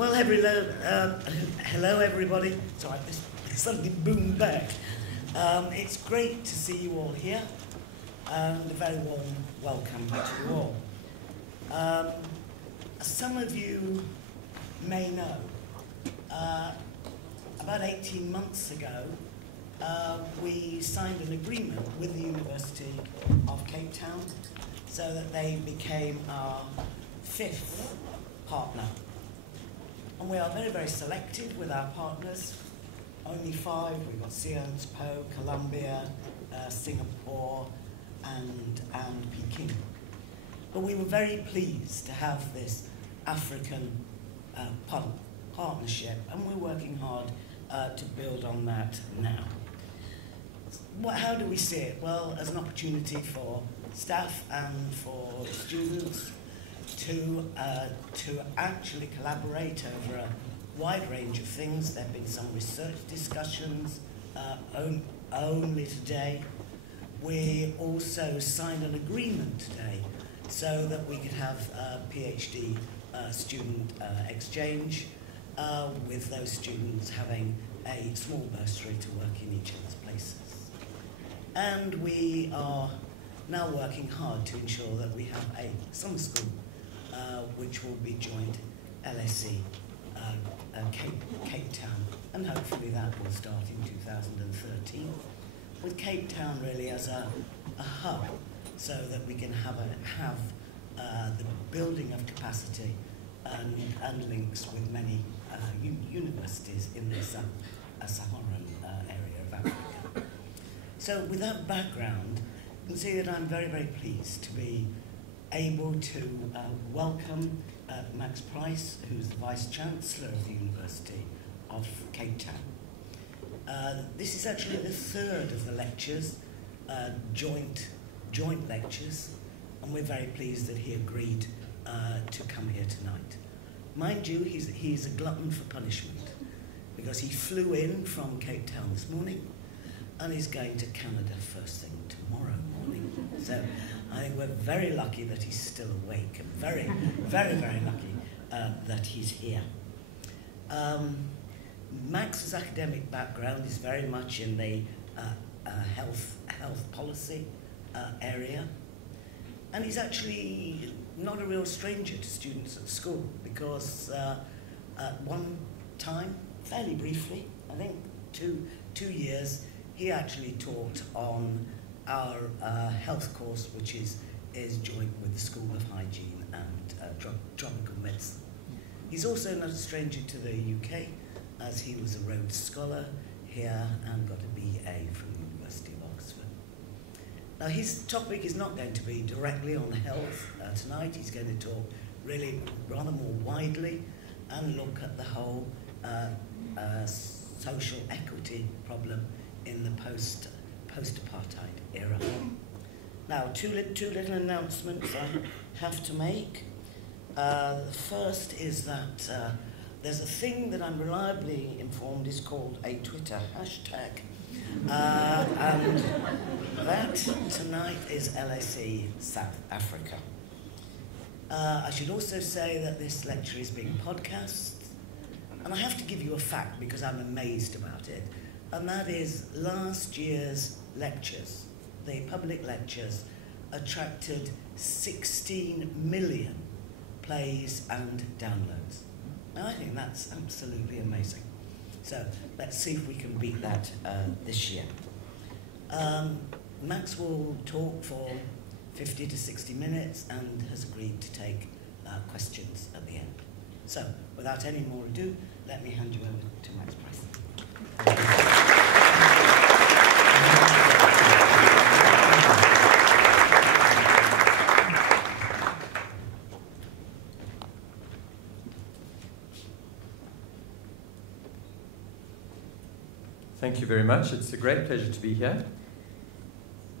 Well, hello everybody. Sorry, this suddenly boomed back. It's great to see you all here, and a very warm welcome to you all. As some of you may know, about 18 months ago, we signed an agreement with the University of Cape Town so that they became our 5th partner. And we are very, very selective with our partners. Only 5. We've got Sciences Po, Colombia, Singapore, and Peking. But we were very pleased to have this African partnership, and we're working hard to build on that now. How do we see it? Well, as an opportunity for staff and for students to actually collaborate over a wide range of things. There have been some research discussions only today. We also signed an agreement today so that we could have a PhD student exchange with those students having a small bursary to work in each other's places. And we are now working hard to ensure that we have a summer school which will be joint LSE Cape Town, and hopefully that will start in 2013, with Cape Town really as a hub, so that we can have the building of capacity and links with many universities in the Saharan area of Africa. So with that background, you can see that I'm very, very pleased to be able to welcome Max Price, who's the Vice-Chancellor of the University of Cape Town. This is actually the 3rd of the lectures, joint lectures, and we're very pleased that he agreed to come here tonight. Mind you, he's a glutton for punishment, because he flew in from Cape Town this morning and is going to Canada first thing tomorrow morning. So I think we're very lucky that he's still awake, and very, very, very lucky that he's here. Max's academic background is very much in the health policy area, and he's actually not a real stranger to students at school, because at one time, fairly briefly, I think 2 years, he actually taught on our health course, which is joint with the School of Hygiene and Tropical Medicine. He's also not a stranger to the UK, as he was a Rhodes Scholar here and got a BA from the University of Oxford. Now, his topic is not going to be directly on health tonight. He's going to talk really rather more widely and look at the whole social equity problem in the post-apartheid era. Now, two little announcements I have to make. The first is that there's a thing that I'm reliably informed is called a Twitter hashtag, and that tonight is LSE South Africa. I should also say that this lecture is being podcast, and I have to give you a fact because I'm amazed about it, and that is last year's lectures, the public lectures, attracted 16 million plays and downloads. Now, I think that's absolutely amazing. So let's see if we can beat that this year. Max will talk for 50 to 60 minutes and has agreed to take questions at the end. So without any more ado, let me hand you over to Max Price. Thank you very much. It's a great pleasure to be here.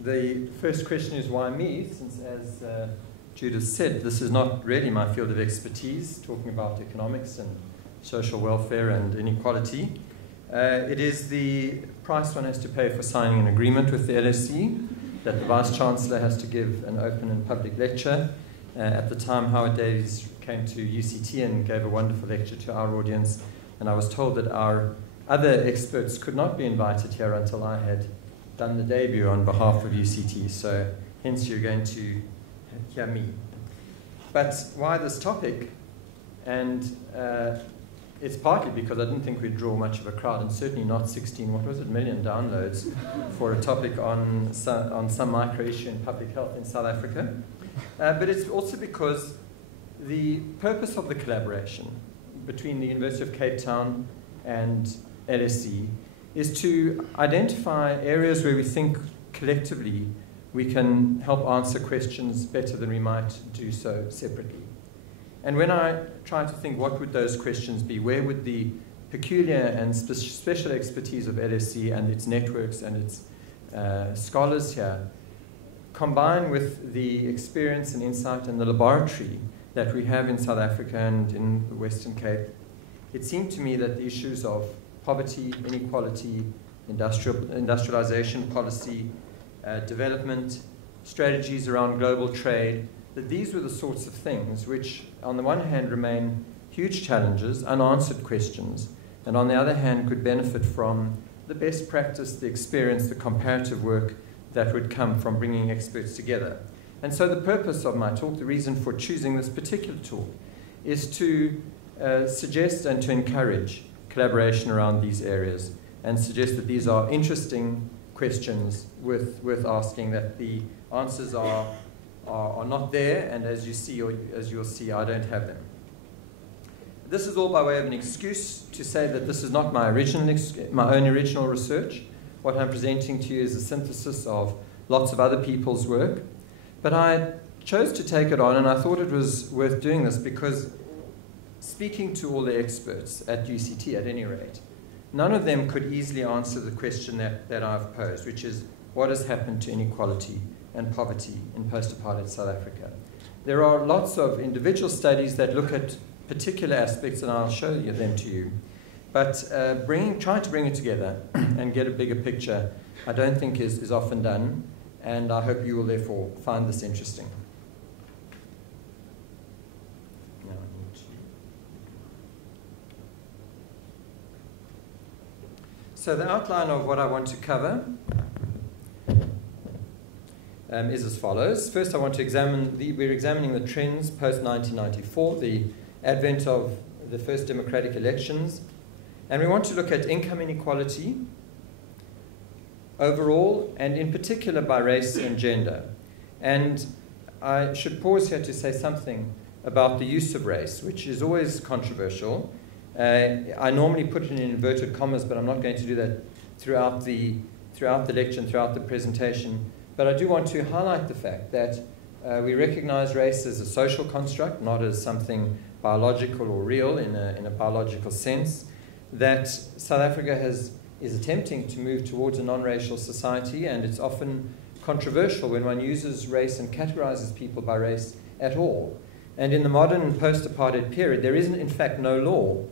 The first question is, why me? Since, as Judith said, this is not really my field of expertise, talking about economics and social welfare and inequality. It is the price one has to pay for signing an agreement with the LSE, that the Vice-Chancellor has to give an open and public lecture, At the time, Howard Davies came to UCT and gave a wonderful lecture to our audience, and I was told that our other experts could not be invited here until I had done the debut on behalf of UCT, so hence you're going to hear me. But why this topic? And it's partly because I didn't think we'd draw much of a crowd, and certainly not 16 million downloads for a topic on some micro-issue in public health in South Africa. But it's also because the purpose of the collaboration between the University of Cape Town and LSE is to identify areas where we think collectively we can help answer questions better than we might do so separately. And when I try to think what would those questions be, where would the peculiar and special expertise of LSE and its networks and its scholars here combine with the experience and insight and the laboratory that we have in South Africa and in the Western Cape, it seemed to me that the issues of poverty, inequality, industrialization policy, development, strategies around global trade, that these were the sorts of things which, on the one hand, remain huge challenges, unanswered questions, and on the other hand, could benefit from the best practice, the experience, the comparative work that would come from bringing experts together. And so the purpose of my talk, the reason for choosing this particular talk, is to suggest and to encourage collaboration around these areas and suggest that these are interesting questions worth asking, that the answers are not there, and as you see, or as you'll see, I don't have them. This is all by way of an excuse to say that this is not my own original research. What I'm presenting to you is a synthesis of lots of other people's work. But I chose to take it on, and I thought it was worth doing this because speaking to all the experts at UCT, at any rate, none of them could easily answer the question that I've posed, which is, what has happened to inequality and poverty in post-apartheid South Africa? There are lots of individual studies that look at particular aspects, and I'll show you them to you. But trying to bring it together and get a bigger picture, I don't think is often done, and I hope you will therefore find this interesting. Now I need to. So the outline of what I want to cover is as follows. First, I want to we're examining the trends post-1994, the advent of the first democratic elections, and we want to look at income inequality overall, and in particular by race and gender. And I should pause here to say something about the use of race, which is always controversial. I normally put it in inverted commas, but I'm not going to do that throughout the lecture and throughout the presentation. But I do want to highlight the fact that we recognize race as a social construct, not as something biological or real in a biological sense, that South Africa is attempting to move towards a non-racial society, and it's often controversial when one uses race and categorizes people by race at all. And in the modern post-apartheid period, there is in fact no law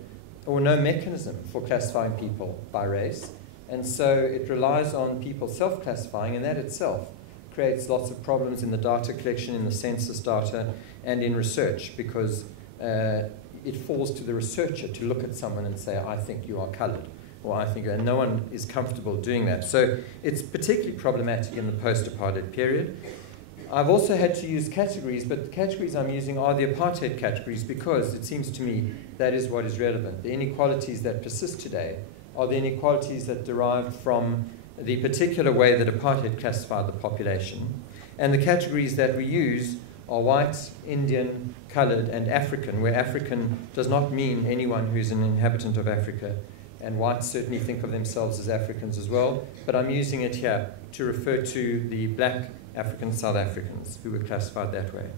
or no mechanism for classifying people by race, and so it relies on people self-classifying, and that itself creates lots of problems in the data collection, in the census data, and in research, because it falls to the researcher to look at someone and say, I think you are colored, or I think, and no one is comfortable doing that. So it's particularly problematic in the post-apartheid period. I've also had to use categories, but the categories I'm using are the apartheid categories because it seems to me that is what is relevant. The inequalities that persist today are the inequalities that derive from the particular way that apartheid classified the population. And the categories that we use are white, Indian, colored, and African, where African does not mean anyone who's an inhabitant of Africa, and whites certainly think of themselves as Africans as well, but I'm using it here to refer to the black African South Africans who were classified that way.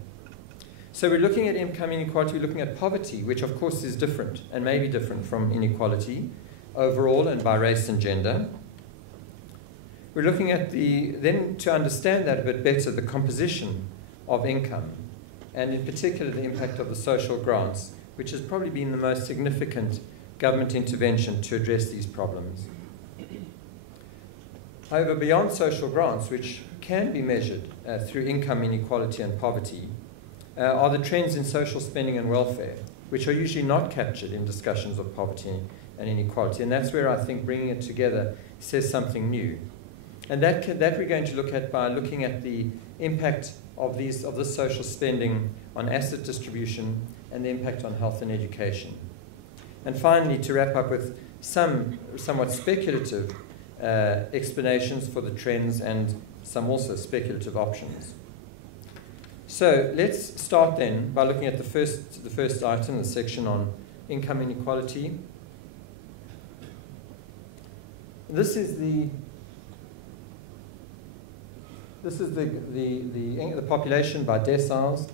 So we're looking at income inequality, we're looking at poverty, which of course is different and may be different from inequality overall and by race and gender. We're looking at then to understand that a bit better, the composition of income, and in particular the impact of the social grants, which has probably been the most significant government intervention to address these problems. However, beyond social grants, which can be measured through income inequality and poverty, are the trends in social spending and welfare, which are usually not captured in discussions of poverty and inequality. And that's where I think bringing it together says something new. And that we're going to look at by looking at the impact of this social spending on asset distribution and the impact on health and education. And finally, to wrap up with some somewhat speculative explanations for the trends and some also speculative options. So let's start then by looking at the first item, the section on income inequality. This is the population by deciles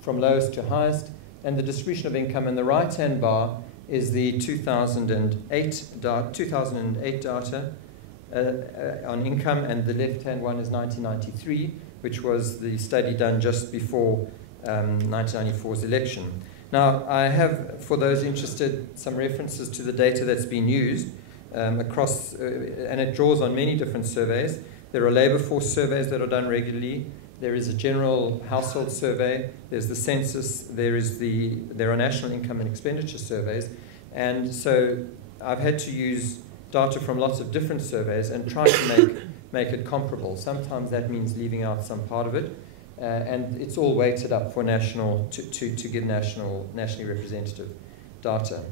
from lowest to highest, and the distribution of income. And the right-hand bar is the 2008 data on income, and the left-hand one is 1993, which was the study done just before 1994's election. Now, I have, for those interested, some references to the data that's been used across, and it draws on many different surveys. There are labour force surveys that are done regularly. There is a general household survey. There's the census. There are national income and expenditure surveys. And so I've had to use data from lots of different surveys and try to make it comparable. Sometimes that means leaving out some part of it. And it's all weighted up for national, to give nationally representative data.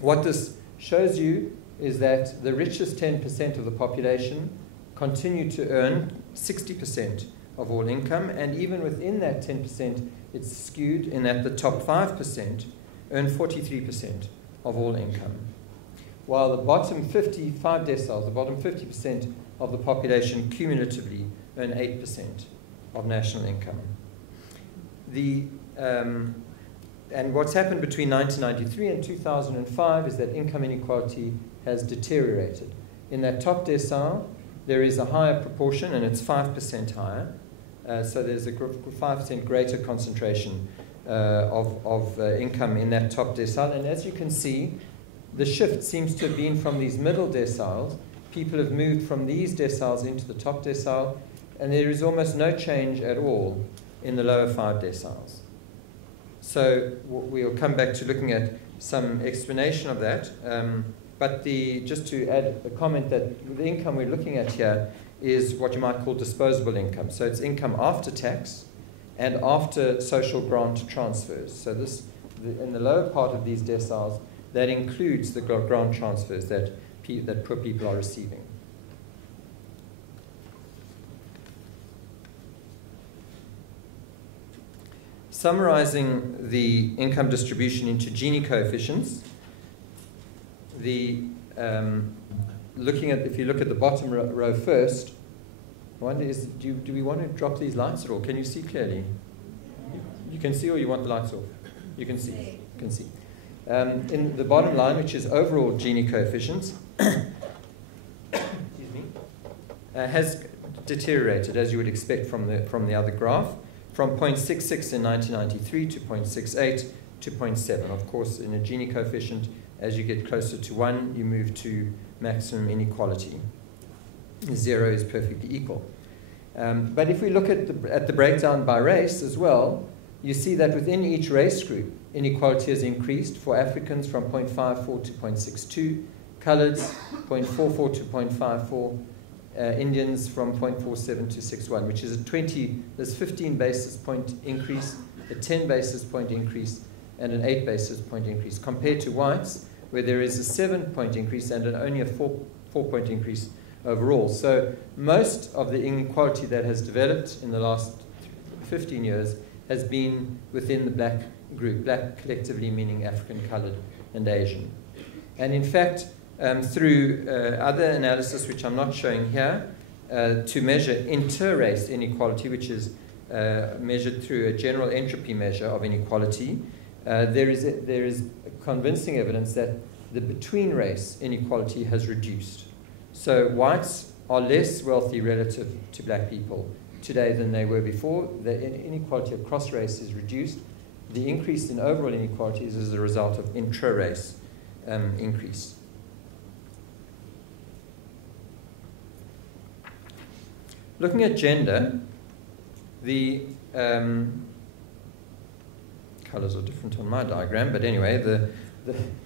What this shows you is that the richest 10% of the population continue to earn 60% of all income, and even within that 10%, it's skewed in that the top 5% earn 43% of all income, while the bottom 55 deciles, the bottom 50% of the population cumulatively earn 8% of national income. And what's happened between 1993 and 2005 is that income inequality has deteriorated. In that top decile, there is a higher proportion, and it's 5% higher. So there's a 5% greater concentration of income in that top decile. And as you can see, the shift seems to have been from these middle deciles. People have moved from these deciles into the top decile, and there is almost no change at all in the lower 5 deciles. So we'll come back to looking at some explanation of that. But just to add a comment, that the income we're looking at here is what you might call disposable income. So it's income after tax and after social grant transfers. So in the lower part of these deciles, that includes the grant transfers that poor people are receiving. Summarizing the income distribution into Gini coefficients, if you look at the bottom row first, I wonder do we want to drop these lights at all? Can you see clearly? You can see, or you want the lights off? You can see. You can see. In the bottom line, which is overall Gini coefficients, excuse me, has deteriorated, as you would expect from the other graph, from 0.66 in 1993 to 0.68 to 0.7. Of course, in a Gini coefficient, as you get closer to 1, you move to maximum inequality. 0 is perfectly equal. But if we look at the breakdown by race as well, you see that within each race group, inequality has increased for Africans from 0.54 to 0.62, Coloureds 0.44 to 0.54, Indians from 0.47 to 6.1, which is there's 15 basis point increase, a 10 basis point increase, and an 8 basis point increase, compared to whites, where there is a 7-point increase and only a 4-point increase overall. So most of the inequality that has developed in the last 15 years has been within the black group, black collectively meaning African, coloured, and Asian. And in fact, through other analysis, which I'm not showing here, to measure inter-race inequality, which is measured through a general entropy measure of inequality, there is convincing evidence that the between-race inequality has reduced. So whites are less wealthy relative to black people today than they were before. The inequality across race is reduced. The increase in overall inequalities is a result of intra-race increase. Looking at gender, the colours are different on my diagram, but anyway,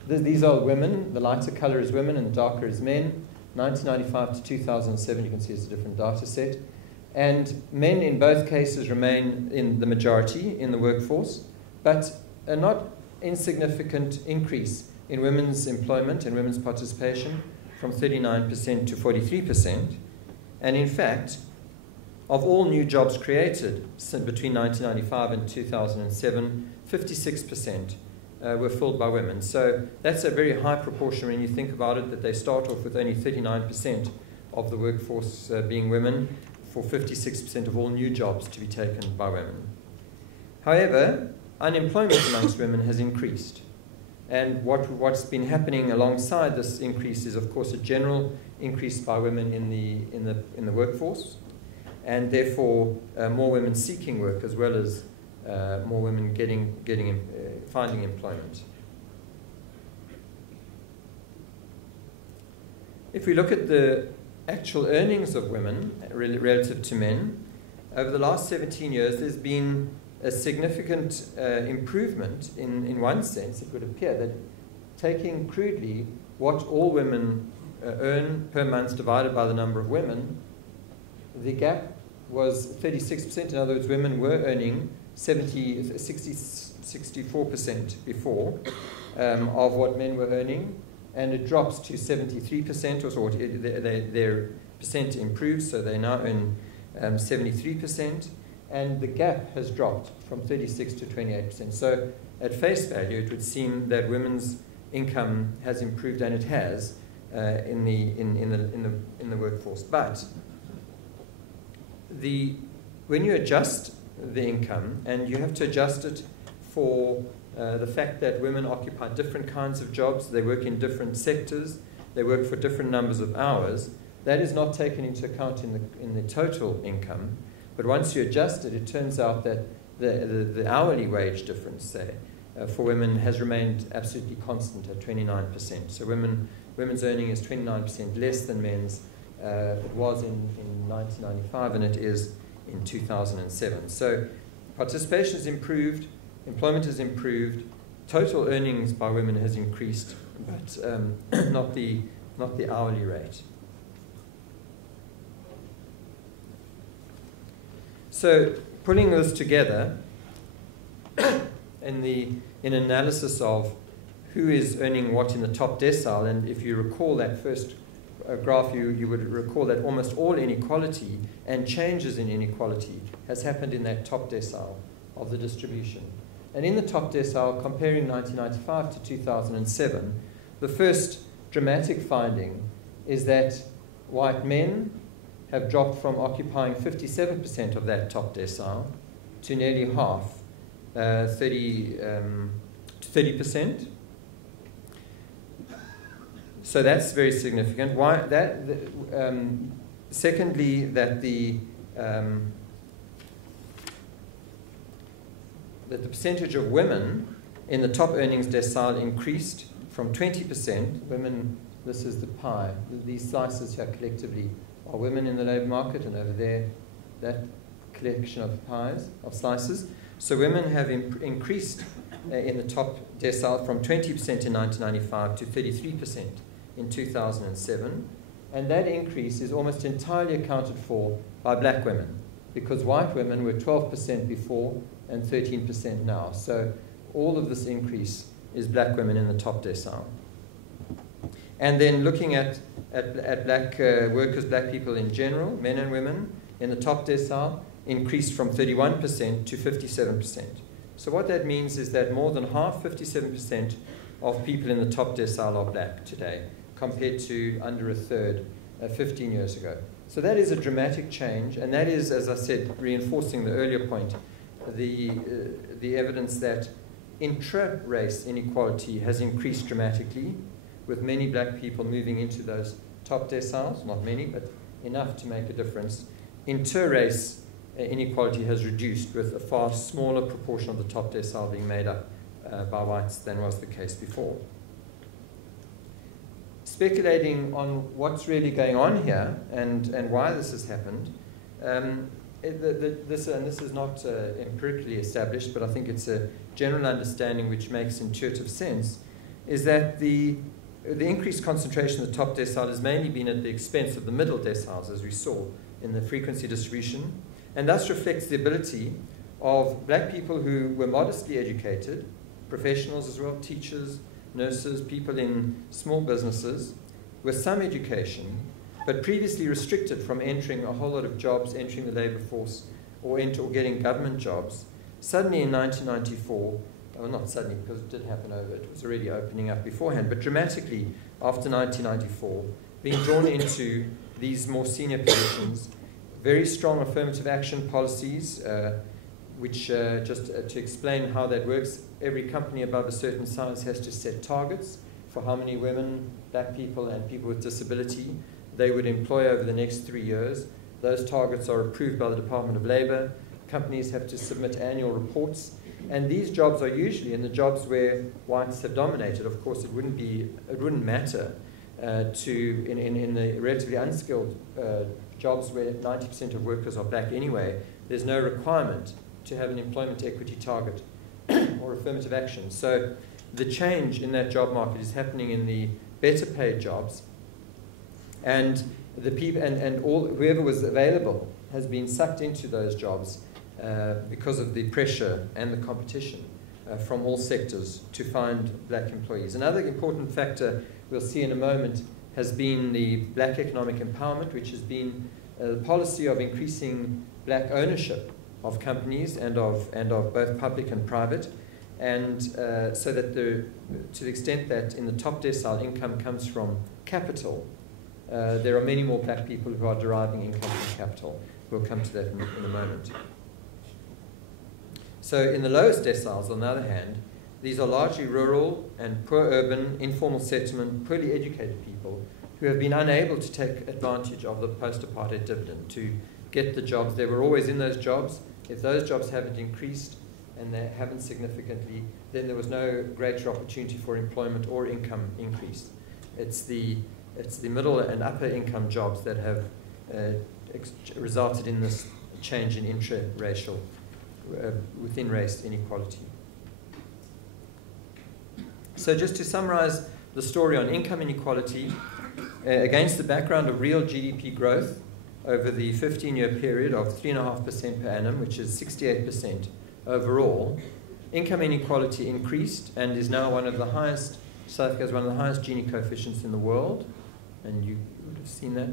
these are women. The lighter colour is women and the darker is men. 1995 to 2007, you can see it's a different data set. And men in both cases remain in the majority in the workforce, but a not insignificant increase in women's employment and women's participation from 39% to 43%. And in fact, of all new jobs created between 1995 and 2007, 56% were filled by women. So that's a very high proportion when you think about it, that they start off with only 39% of the workforce being women, for 56% of all new jobs to be taken by women. However, unemployment amongst women has increased. And what's been happening alongside this increase is, of course, a general increase by women in the workforce, and therefore more women seeking work, as well as more women finding employment. If we look at the actual earnings of women relative to men, over the last 17 years, there's been a significant improvement in one sense. It would appear that, taking crudely what all women earn per month divided by the number of women, the gap was 36%. In other words, women were earning 64% before of what men were earning, and it drops to 73%, or so. Their percent improves, so they now earn 73%, and the gap has dropped from 36 to 28%. So at face value, it would seem that women's income has improved, and it has in the workforce. But when you adjust the income, and you have to adjust it for the fact that women occupy different kinds of jobs, they work in different sectors, they work for different numbers of hours, that is not taken into account in the total income. But once you adjust it, it turns out that the hourly wage difference, say, for women has remained absolutely constant at 29%. So women's earning is 29% less than men's. It was in 1995, and it is in 2007. So participation has improved, employment has improved, total earnings by women has increased, but not the hourly rate. So putting this together in analysis of who is earning what in the top decile, and if you recall that first graph, you would recall that almost all inequality and changes in inequality has happened in that top decile of the distribution. And in the top decile, comparing 1995 to 2007, the first dramatic finding is that white men have dropped from occupying 57% of that top decile to nearly half, 30%. So that's very significant. Why that? Secondly, that the percentage of women in the top earnings decile increased from 20%. Women, this is the pie. These slices here collectively are women in the labour market, and over there, that collection of pies, of slices. So women have increased in the top decile from 20% in 1995 to 33% in 2007. And that increase is almost entirely accounted for by black women, because white women were 12% before and 13% now. So all of this increase is black women in the top decile. And then looking at black workers, black people in general, men and women, in the top decile, increased from 31% to 57%. So what that means is that more than half, 57% of people in the top decile are black today, compared to under a third 15 years ago. So that is a dramatic change, and that is, as I said, reinforcing the earlier point, the evidence that intra-race inequality has increased dramatically, with many black people moving into those top deciles, not many, but enough to make a difference. Inter-race inequality has reduced, with a far smaller proportion of the top decile being made up by whites than was the case before. Speculating on what's really going on here and why this has happened, this is not empirically established, but I think it's a general understanding which makes intuitive sense, is that the increased concentration of the top decile has mainly been at the expense of the middle deciles, as we saw in the frequency distribution, and thus reflects the ability of black people who were modestly educated, professionals as well, teachers, nurses, people in small businesses, with some education, but previously restricted from entering a whole lot of jobs, entering the labor force, or getting government jobs, suddenly in 1994, well, not suddenly because it did happen it was already opening up beforehand, but dramatically after 1994, being drawn into these more senior positions, very strong affirmative action policies, which just to explain how that works, every company above a certain size has to set targets for how many women, black people, and people with disability they would employ over the next 3 years. Those targets are approved by the Department of Labor. Companies have to submit annual reports. And these jobs are usually in the jobs where whites have dominated. Of course, it wouldn't matter in the relatively unskilled jobs where 90% of workers are black anyway. There's no requirement to have an employment equity target or affirmative action. So the change in that job market is happening in the better paid jobs, and the people and all whoever was available has been sucked into those jobs because of the pressure and the competition from all sectors to find black employees. Another important factor we'll see in a moment has been the black economic empowerment, which has been the policy of increasing black ownership of companies and of both public and private, and so that to the extent that in the top decile income comes from capital, there are many more black people who are deriving income from capital. We'll come to that in a moment. So in the lowest deciles, on the other hand, these are largely rural and poor urban, informal settlement, poorly educated people who have been unable to take advantage of the post-apartheid dividend to get the jobs. They were always in those jobs. If those jobs haven't increased, and they haven't significantly, then there was no greater opportunity for employment or income increase. It's the middle and upper income jobs that have resulted in this change in intra-racial, within race inequality. So just to summarize the story on income inequality, against the background of real GDP growth over the 15-year period of 3.5% per annum, which is 68% overall, income inequality increased and is now one of the highest, South Africa has one of the highest Gini coefficients in the world, and you would have seen that.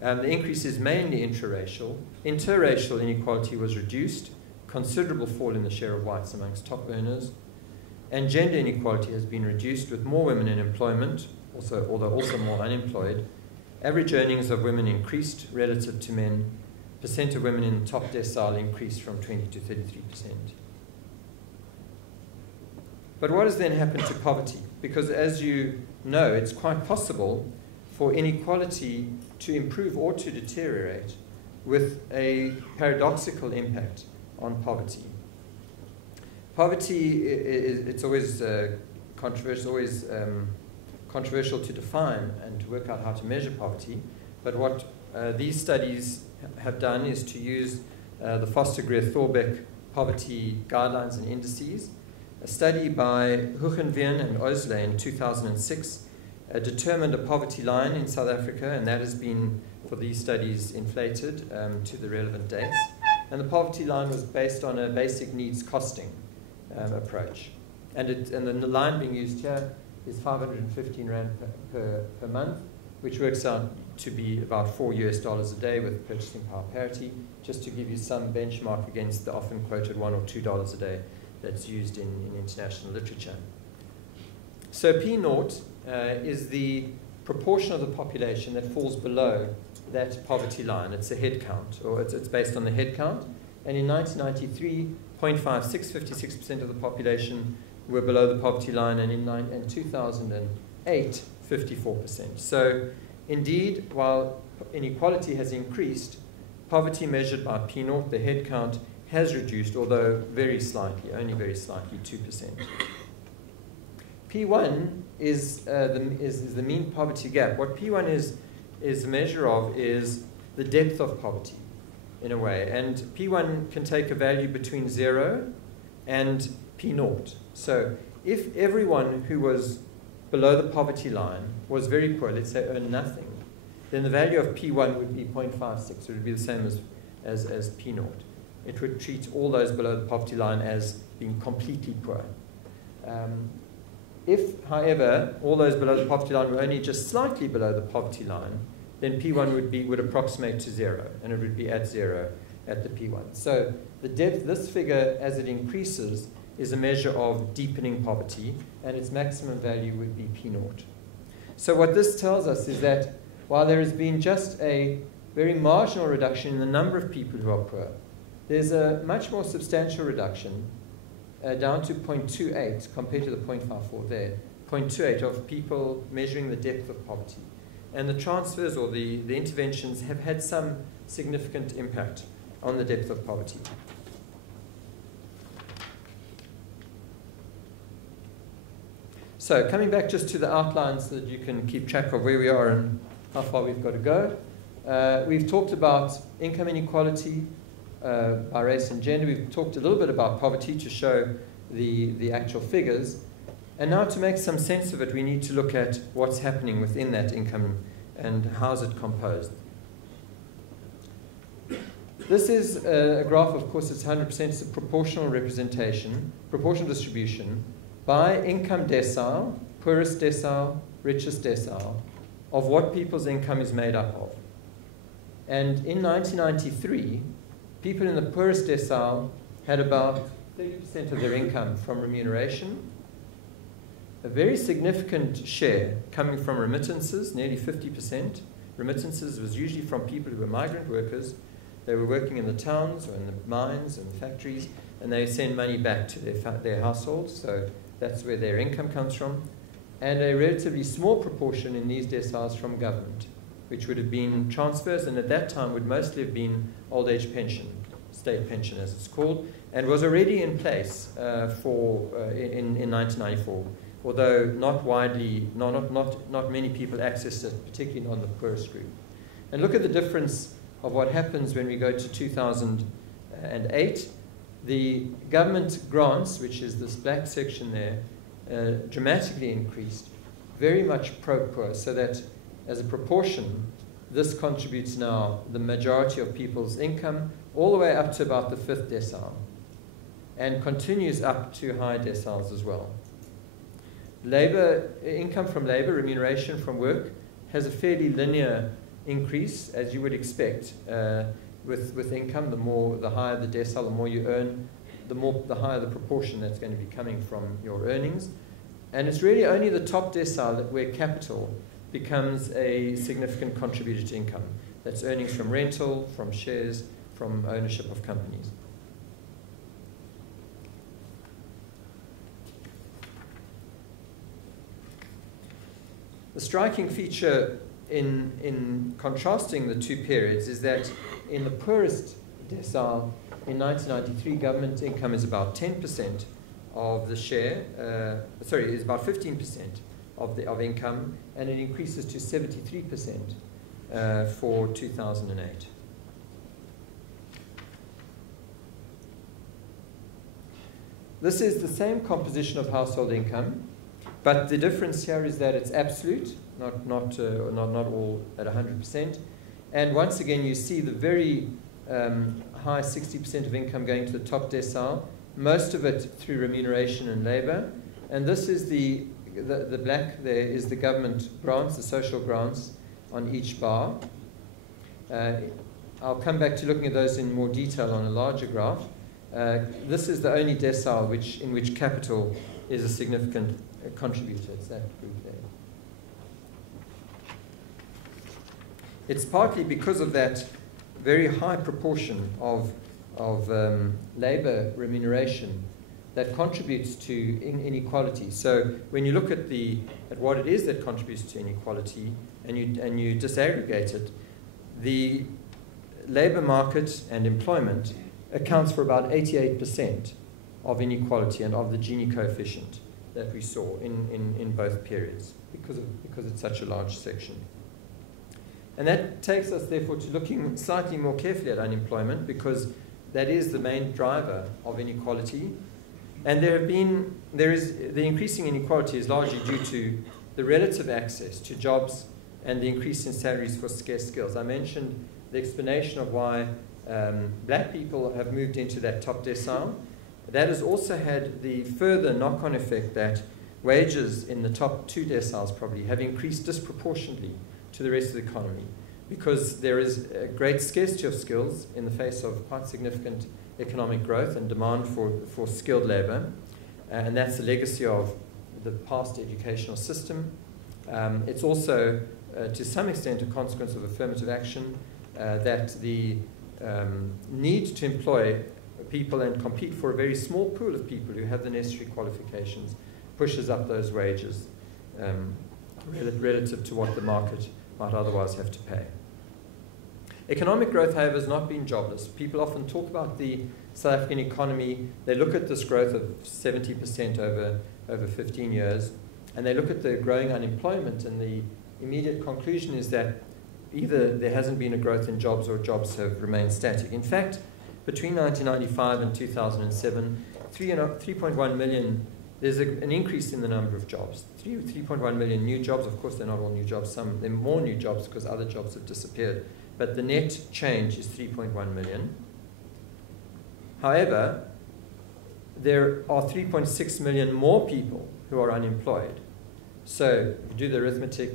The increase is mainly intraracial. Interracial inequality was reduced, considerable fall in the share of whites amongst top earners, and gender inequality has been reduced with more women in employment, although also more unemployed. Average earnings of women increased relative to men. Percent of women in the top decile increased from 20 to 33%. But what has then happened to poverty? Because as you know, it's quite possible for inequality to improve or to deteriorate with a paradoxical impact on poverty. Poverty, it's always controversial to define and to work out how to measure poverty, but what these studies have done is to use the Foster-Greer-Thorbecke poverty guidelines and indices. A study by Huchenveen and Osler in 2006 determined a poverty line in South Africa, and that has been, for these studies, inflated to the relevant dates. And the poverty line was based on a basic needs costing approach. And the line being used here is 515 Rand per month, which works out to be about $4 a day with purchasing power parity, just to give you some benchmark against the often quoted $1 or $2 a day that's used in international literature. So P0 is the proportion of the population that falls below that poverty line. It's a head count, or it's based on the head count. And in 1993, 56% of the population were below the poverty line, and in 2008, 54%. So indeed, while inequality has increased, poverty measured by P0, the head count, has reduced, although very slightly, only very slightly, 2%. P1 is the mean poverty gap. What P1 is a measure of is the depth of poverty. in a way. And P1 can take a value between 0 and P0. So if everyone who was below the poverty line was very poor, let's say earned nothing, then the value of P1 would be 0.56. It would be the same as P0. It would treat all those below the poverty line as being completely poor. If, however, all those below the poverty line were only just slightly below the poverty line, then P1 would approximate to 0, and it would be at 0 at the P1. So the depth, this figure, as it increases, is a measure of deepening poverty, and its maximum value would be P0. So what this tells us is that while there has been just a very marginal reduction in the number of people who are poor, there's a much more substantial reduction, down to 0.28 compared to the 0.54 there, 0.28 of people measuring the depth of poverty. And the transfers or the interventions have had some significant impact on the depth of poverty. So coming back just to the outline so that you can keep track of where we are and how far we've got to go. We've talked about income inequality by race and gender. We've talked a little bit about poverty to show the actual figures. And now to make some sense of it, we need to look at what's happening within that income and how is it composed. This is a graph, of course, it's 100%, it's a proportional representation, proportional distribution by income decile, poorest decile, richest decile, of what people's income is made up of. And in 1993, people in the poorest decile had about 30% of their income from remuneration, a very significant share coming from remittances, nearly 50%. Remittances was usually from people who were migrant workers. They were working in the towns or in the mines and the factories, and they send money back to their households, so that's where their income comes from. And a relatively small proportion in these deciles from government, which would have been transfers, and at that time would mostly have been old age pension, state pension as it's called, and was already in place in 1994. Although not widely, not many people accessed it, particularly not the poorest group. And look at the difference of what happens when we go to 2008. The government grants, which is this black section there, dramatically increased, very much pro-poor, so that as a proportion, this contributes now the majority of people's income, all the way up to about the 5th decile, and continues up to high deciles as well. Labor, income from labor, remuneration from work, has a fairly linear increase, as you would expect with income. The higher the decile, the more you earn, the higher the proportion that's going to be coming from your earnings. And it's really only the top decile where capital becomes a significant contributor to income. That's earnings from rental, from shares, from ownership of companies. The striking feature in contrasting the two periods is that in the poorest decile, in 1993, government income is about 10% of the share, is about 15% of income, and it increases to 73% for 2008. This is the same composition of household income, but the difference here is that it's absolute, not all at 100%. And once again, you see the very high 60% of income going to the top decile, most of it through remuneration and labor. And this is the black there is the government grants, the social grants on each bar. I'll come back to looking at those in more detail on a larger graph. This is the only decile in which capital is a significant contributor. It's that group there. It's partly because of that very high proportion of labor remuneration that contributes to inequality. So when you look at what it is that contributes to inequality and you disaggregate it, the labor market and employment accounts for about 88% of inequality and of the Gini coefficient that we saw in both periods because it's such a large section. And that takes us, therefore, to looking slightly more carefully at unemployment, because that is the main driver of inequality. And the increasing inequality is largely due to the relative access to jobs and the increase in salaries for scarce skills. I mentioned the explanation of why black people have moved into that top decile. That has also had the further knock-on effect that wages in the top 2 deciles probably have increased disproportionately to the rest of the economy, because there is a great scarcity of skills in the face of quite significant economic growth and demand for skilled labor. And that's the legacy of the past educational system. It's also, to some extent, a consequence of affirmative action, that the need to employ people and compete for a very small pool of people who have the necessary qualifications pushes up those wages relative to what the market might otherwise have to pay. Economic growth, however, has not been jobless. People often talk about the South African economy. They look at this growth of 70% over 15 years, and they look at the growing unemployment, and the immediate conclusion is that either there hasn't been a growth in jobs or jobs have remained static. In fact, between 1995 and 2007, 3.1 million, there's an increase in the number of jobs. 3.1 million new jobs. Of course, they're not all new jobs. There are more new jobs because other jobs have disappeared. But the net change is 3.1 million. However, there are 3.6 million more people who are unemployed. So if you do the arithmetic,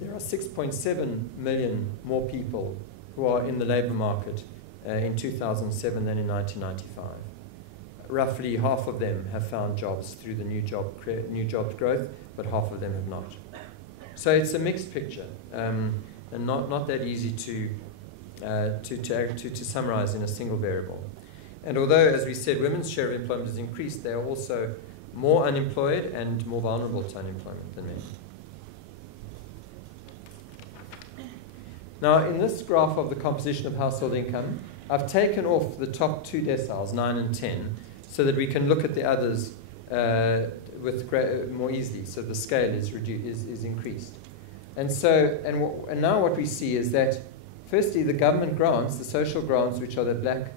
there are 6.7 million more people who are in the labor market in 2007 than in 1995. Roughly half of them have found jobs through the new jobs growth, but half of them have not. So it's a mixed picture, and not that easy to summarize in a single variable. And although, as we said, women's share of employment has increased, they are also more unemployed and more vulnerable to unemployment than men. Now, in this graph of the composition of household income, I've taken off the top 2 deciles, 9 and 10, so that we can look at the others more easily. So the scale is increased. And so, and now what we see is that, firstly, the government grants, the social grants, which are the black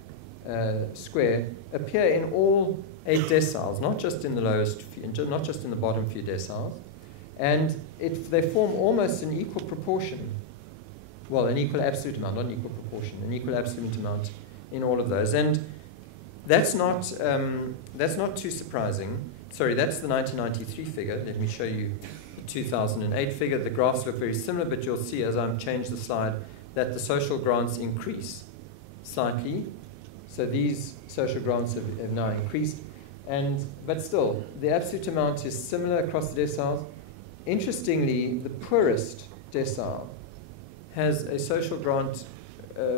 square, appear in all 8 deciles, not just in the lowest, not just in the bottom few deciles, and they form almost an equal proportion. Well, an equal absolute amount, not an equal proportion, an equal absolute amount in all of those. And that's not too surprising. Sorry, that's the 1993 figure. Let me show you the 2008 figure. The graphs look very similar, but you'll see as I've changed the slide that the social grants increase slightly. So these social grants have now increased. But still, the absolute amount is similar across the deciles. Interestingly, the poorest decile has a social grant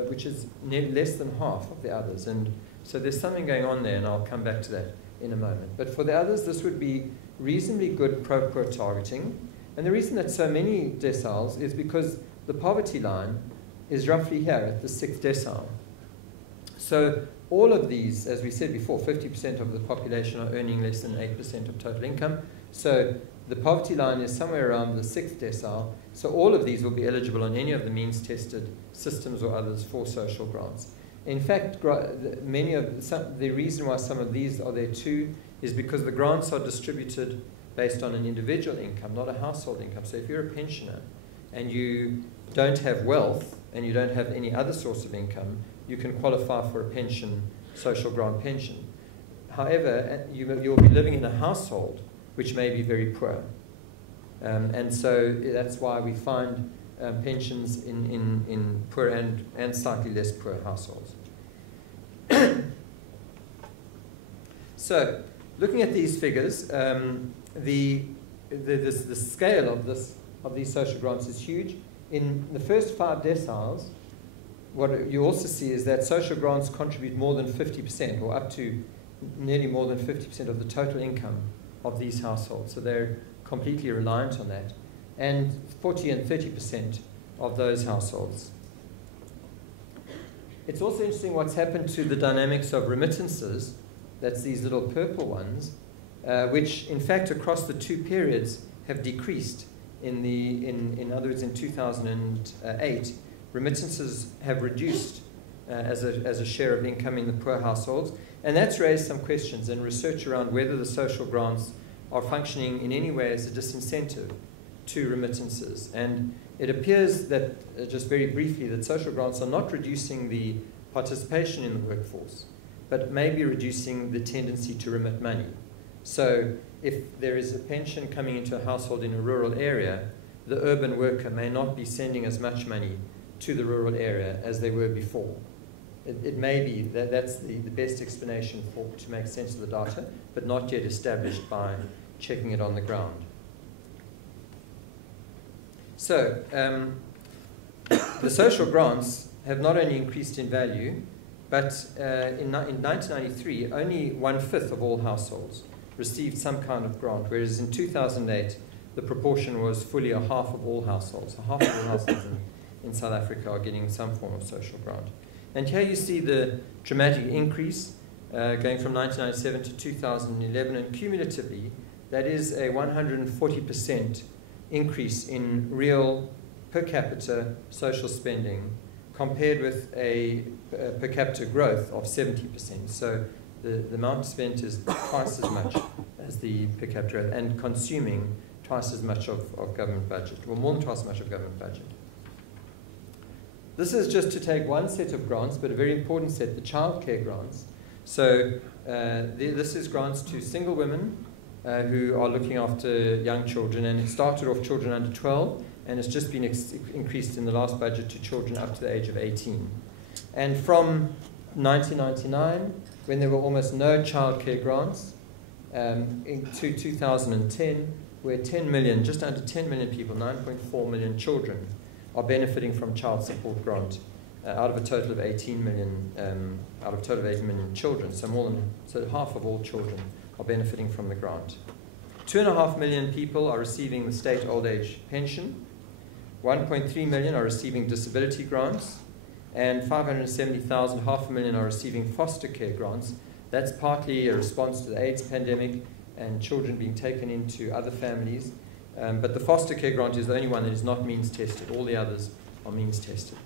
which is less than half of the others. And so there's something going on there, and I'll come back to that in a moment. But for the others, this would be reasonably good pro-poor targeting. And the reason that so many deciles is because the poverty line is roughly here at the 6th decile. So all of these, as we said before, 50% of the population are earning less than 8% of total income. So the poverty line is somewhere around the 6th decile. So all of these will be eligible on any of the means-tested systems or others for social grants. In fact, the reason why some of these are there too is because the grants are distributed based on an individual income, not a household income. So if you're a pensioner and you don't have wealth and you don't have any other source of income, you can qualify for a pension, social grant pension. However, you'll be living in a household which may be very poor. And so that's why we find pensions in poor and slightly less poor households. So, looking at these figures, the scale of these social grants is huge. In the first 5 deciles, what you also see is that social grants contribute more than 50%, or up to nearly more than 50% of the total income of these households. So they're completely reliant on that. And 40 and 30% of those households. It's also interesting what's happened to the dynamics of remittances. That's these little purple ones, which in fact across the 2 periods have decreased In other words, in 2008, remittances have reduced as a share of income in the poor households. And that's raised some questions and research around whether the social grants are functioning in any way as a disincentive to remittances. And it appears that, just very briefly, that social grants are not reducing the participation in the workforce, but maybe reducing the tendency to remit money. So if there is a pension coming into a household in a rural area, the urban worker may not be sending as much money to the rural area as they were before. It may be that that's the best explanation to make sense of the data, but not yet established by checking it on the ground. So the social grants have not only increased in value, but in 1993, only 1/5 of all households received some kind of grant, whereas in 2008, the proportion was fully a half of all households. So half of all households in South Africa are getting some form of social grant. And here you see the dramatic increase going from 1997 to 2011, and cumulatively, that is a 140% increase in real per capita social spending compared with a per capita growth of 70%. So the amount spent is twice as much as the per capita growth, and consuming twice as much of government budget, or more than twice as much of government budget. This is just to take one set of grants, but a very important set, the childcare grants. So this is grants to single women who are looking after young children, and it started off children under 12, and it's just been increased in the last budget to children up to the age of 18. And from 1999, when there were almost no childcare grants, into 2010, where 10 million, just under 10 million people, 9.4 million children, are benefiting from child support grant out of a total of 18 million, out of a total of 18 million children. So half of all children are benefiting from the grant. 2.5 million people are receiving the state old age pension. 1.3 million are receiving disability grants, and 570,000, 500,000 are receiving foster care grants. That's partly a response to the AIDS pandemic and children being taken into other families. But the foster care grant is the only one that is not means tested. All the others are means tested.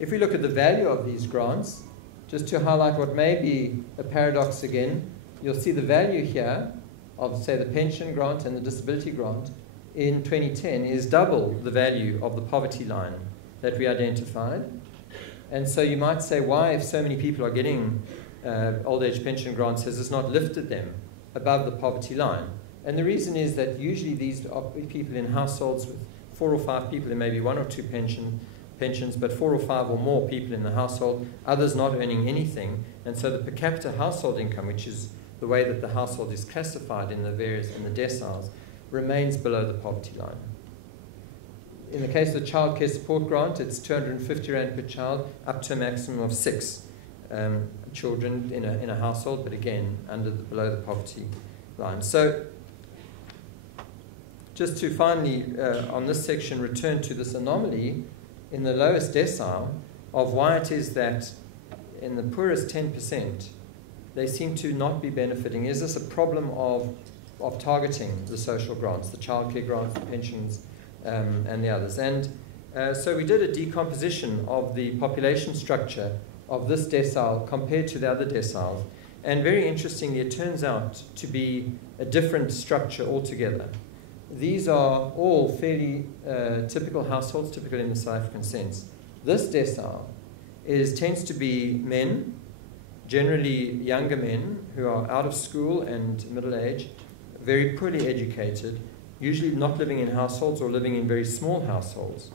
If we look at the value of these grants, just to highlight what may be a paradox again, you'll see the value here of, say, the pension grant and the disability grant in 2010 is double the value of the poverty line that we identified. And so you might say, why, if so many people are getting old age pension grants, has this not lifted them above the poverty line? And the reason is that usually these are people in households with 4 or 5 people, there may be 1 or 2 pensions, but 4 or 5 or more people in the household, others not earning anything. And so the per capita household income, which is the way that the household is classified in the deciles, remains below the poverty line. In the case of the child care support grant, it's 250 Rand per child, up to a maximum of 6 children in a household, but again, below the poverty line. So just to finally, on this section, return to this anomaly in the lowest decile of why it is that in the poorest 10%, they seem to not be benefiting. Is this a problem of targeting the social grants, the childcare grants, the pensions, and the others? And so we did a decomposition of the population structure of this decile compared to the other deciles. And very interestingly, it turns out to be a different structure altogether. These are all fairly typical households, typical in the South African sense. This decile tends to be men, generally younger men who are out of school and middle age, very poorly educated, usually not living in households or living in very small households.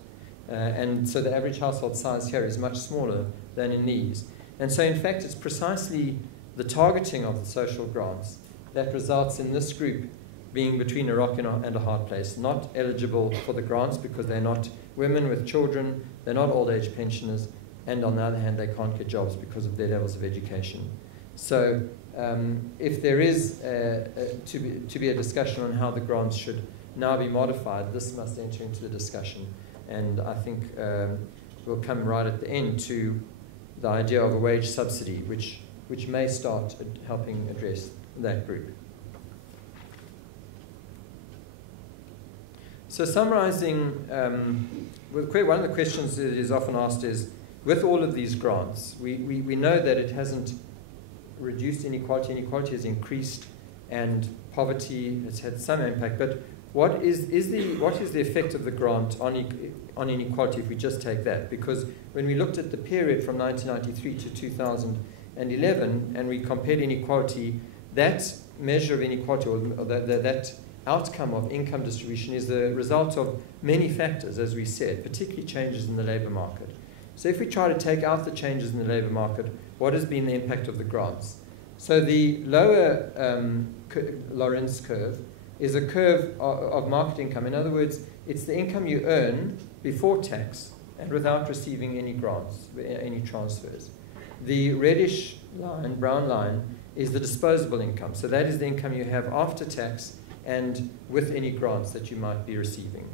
And so the average household size here is much smaller than in these. And so in fact it's precisely the targeting of the social grants that results in this group being between a rock and a hard place, not eligible for the grants because they're not women with children, they're not old age pensioners, and on the other hand they can't get jobs because of their levels of education. So if there is to be a discussion on how the grants should now be modified, this must enter into the discussion. And I think we'll come right at the end to the idea of a wage subsidy, which may start helping address that group. So summarizing, one of the questions that is often asked is, with all of these grants, we know that it hasn't reduced inequality. Inequality has increased, and poverty has had some impact. But what is the effect of the grant on inequality if we just take that? Because when we looked at the period from 1993 to 2011 and we compared inequality, that measure of inequality, or that outcome of income distribution, is the result of many factors, as we said, particularly changes in the labour market. So if we try to take out the changes in the labour market, what has been the impact of the grants? So the lower Lorenz curve is a curve of market income. In other words, it's the income you earn before tax and without receiving any grants, any transfers. The reddish line, brown line, is the disposable income. So that is the income you have after tax and with any grants that you might be receiving.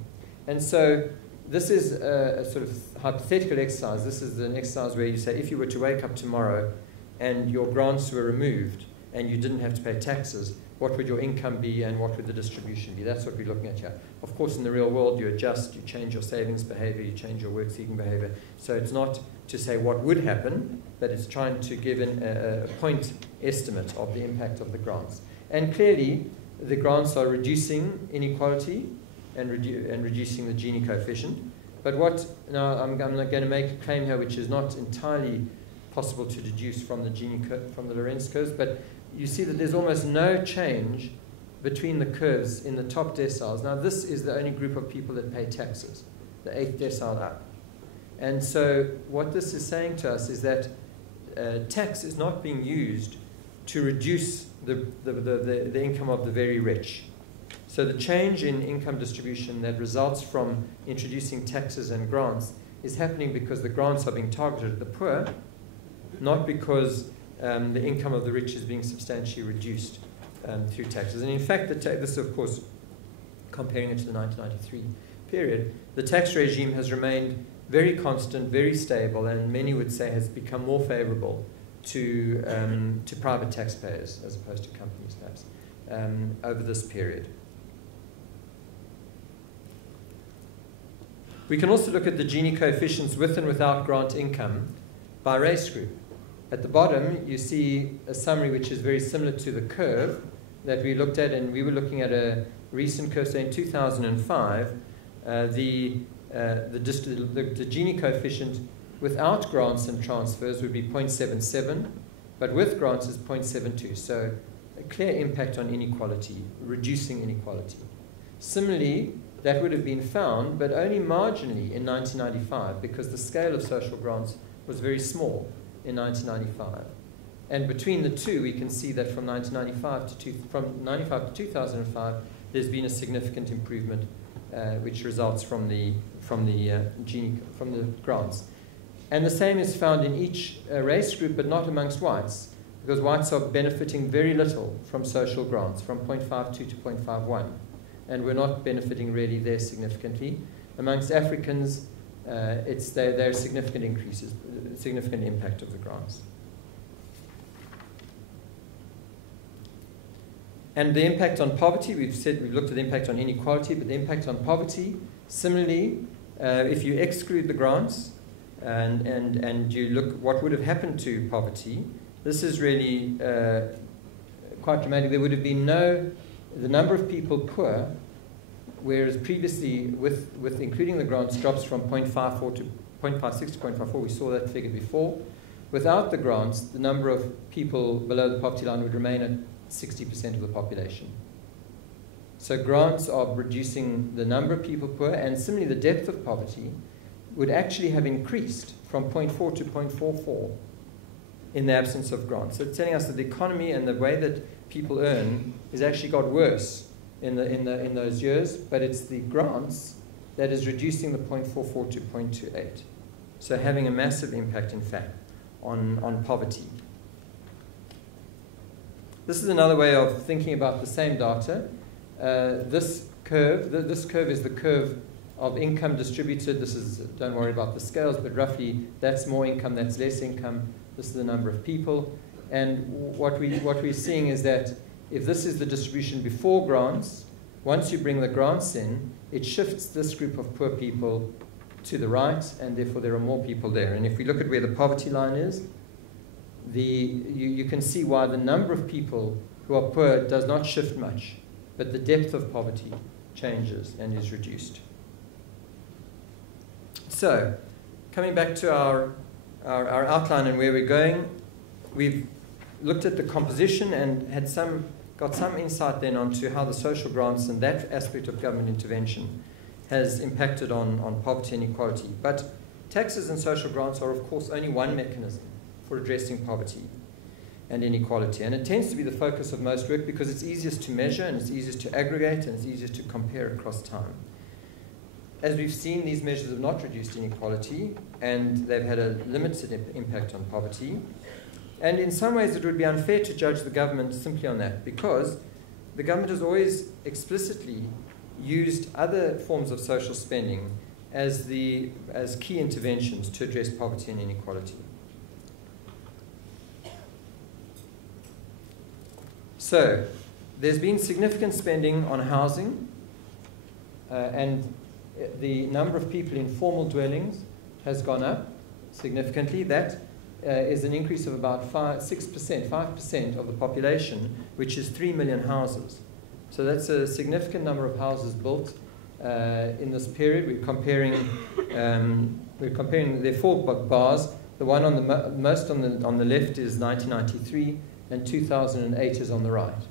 And so this is a sort of hypothetical exercise. This is an exercise where you say, if you were to wake up tomorrow and your grants were removed and you didn't have to pay taxes, what would your income be and what would the distribution be? That's what we're looking at here. Of course, in the real world, you adjust, you change your savings behavior, you change your work-seeking behavior. So it's not to say what would happen, but it's trying to give a point estimate of the impact of the grants. And clearly, the grants are reducing inequality and reducing the Gini coefficient. But now I'm going to make a claim here which is not entirely possible to deduce from the Lorenz curves, but you see that there's almost no change between the curves in the top deciles. Now, this is the only group of people that pay taxes, the 8th decile up. And so what this is saying to us is that tax is not being used to reduce the income of the very rich. So the change in income distribution that results from introducing taxes and grants is happening because the grants are being targeted at the poor, not because the income of the rich is being substantially reduced through taxes. And in fact, this is, of course, comparing it to the 1993 period, the tax regime has remained very constant, very stable, and many would say has become more favorable to private taxpayers as opposed to companies, perhaps, over this period. We can also look at the Gini coefficients with and without grant income by race group. At the bottom, you see a summary which is very similar to the curve that we looked at, and we were looking at a recent curve. So in 2005, the Gini coefficient without grants and transfers would be 0.77, but with grants is 0.72. So a clear impact on inequality, reducing inequality. Similarly, that would have been found, but only marginally in 1995, because the scale of social grants was very small in 1995. And between the two, we can see that from 1995 to 2005, there's been a significant improvement, which results from the grants. And the same is found in each race group, but not amongst whites, because whites are benefiting very little from social grants, from 0.52 to 0.51. And we're not benefiting really there significantly. Amongst Africans, there are significant increases, significant impact of the grants. And the impact on poverty, we've looked at the impact on inequality, but the impact on poverty, similarly, if you exclude the grants and you look what would have happened to poverty, this is really quite dramatic. There would have been the number of people poor, whereas previously, with including the grants, drops from 0.54 to 0.56 to 0.54. We saw that figure before. Without the grants, the number of people below the poverty line would remain at 60% of the population. So grants are reducing the number of people poor, and similarly, the depth of poverty would actually have increased from 0.4 to 0.44 in the absence of grants. So it's telling us that the economy and the way that people earn has actually got worse in those years, but it's the grants that is reducing the 0.44 to 0.28. So having a massive impact, in fact, on poverty. This is another way of thinking about the same data. This curve is the curve of income distributed. This is, don't worry about the scales, but roughly that's more income, that's less income. This is the number of people. And what we're seeing is that if this is the distribution before grants, once you bring the grants in, it shifts this group of poor people to the right, and therefore there are more people there. And if we look at where the poverty line is, you can see why the number of people who are poor does not shift much, but the depth of poverty changes and is reduced. So, coming back to our outline and where we're going, we've looked at the composition and got some insight then onto how the social grants and that aspect of government intervention has impacted on poverty and inequality. But taxes and social grants are, of course, only one mechanism for addressing poverty and inequality. And it tends to be the focus of most work because it's easiest to measure and it's easiest to aggregate and it's easiest to compare across time. As we've seen, these measures have not reduced inequality and they've had a limited impact on poverty. And in some ways it would be unfair to judge the government simply on that because the government has always explicitly used other forms of social spending as key interventions to address poverty and inequality. So, there's been significant spending on housing, and the number of people in formal dwellings has gone up significantly. That is an increase of about 5% of the population, which is 3 million houses. So that's a significant number of houses built in this period. We're comparing there are 4 bars. The one on the most on the left is 1993, and 2008 is on the right.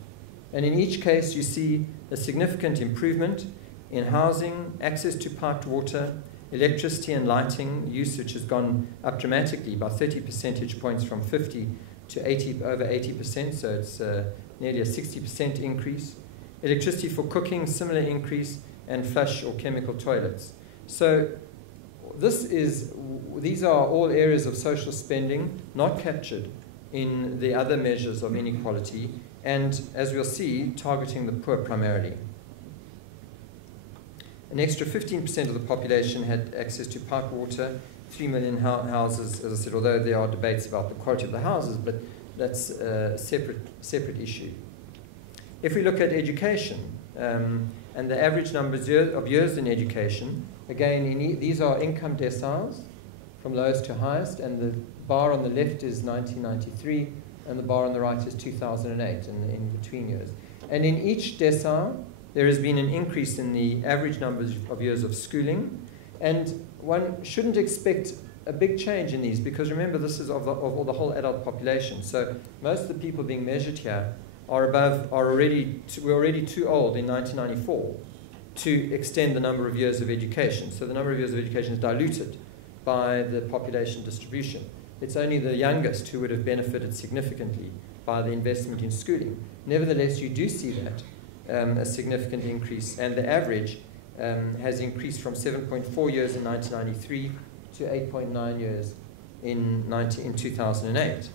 And in each case, you see a significant improvement in housing, access to piped water, electricity and lighting use, which has gone up dramatically by 30 percentage points from 50 to over 80%, so it's nearly a 60% increase. Electricity for cooking, similar increase, and flush or chemical toilets. So these are all areas of social spending not captured in the other measures of inequality, and as we'll see, targeting the poor primarily. An extra 15% of the population had access to piped water, 3 million houses, as I said, although there are debates about the quality of the houses, but that's a separate issue. If we look at education, and the average numbers of years in education, again, these are income deciles from lowest to highest, and the bar on the left is 1993, and the bar on the right is 2008, and in between years. And in each decile, there has been an increase in the average numbers of years of schooling, and one shouldn't expect a big change in these, because remember, this is of the whole adult population. So most of the people being measured here were already too old in 1994 to extend the number of years of education. So the number of years of education is diluted by the population distribution. It's only the youngest who would have benefited significantly by the investment in schooling. Nevertheless, you do see that a significant increase, and the average has increased from 7.4 years in 1993 to 8.9 years in 2008.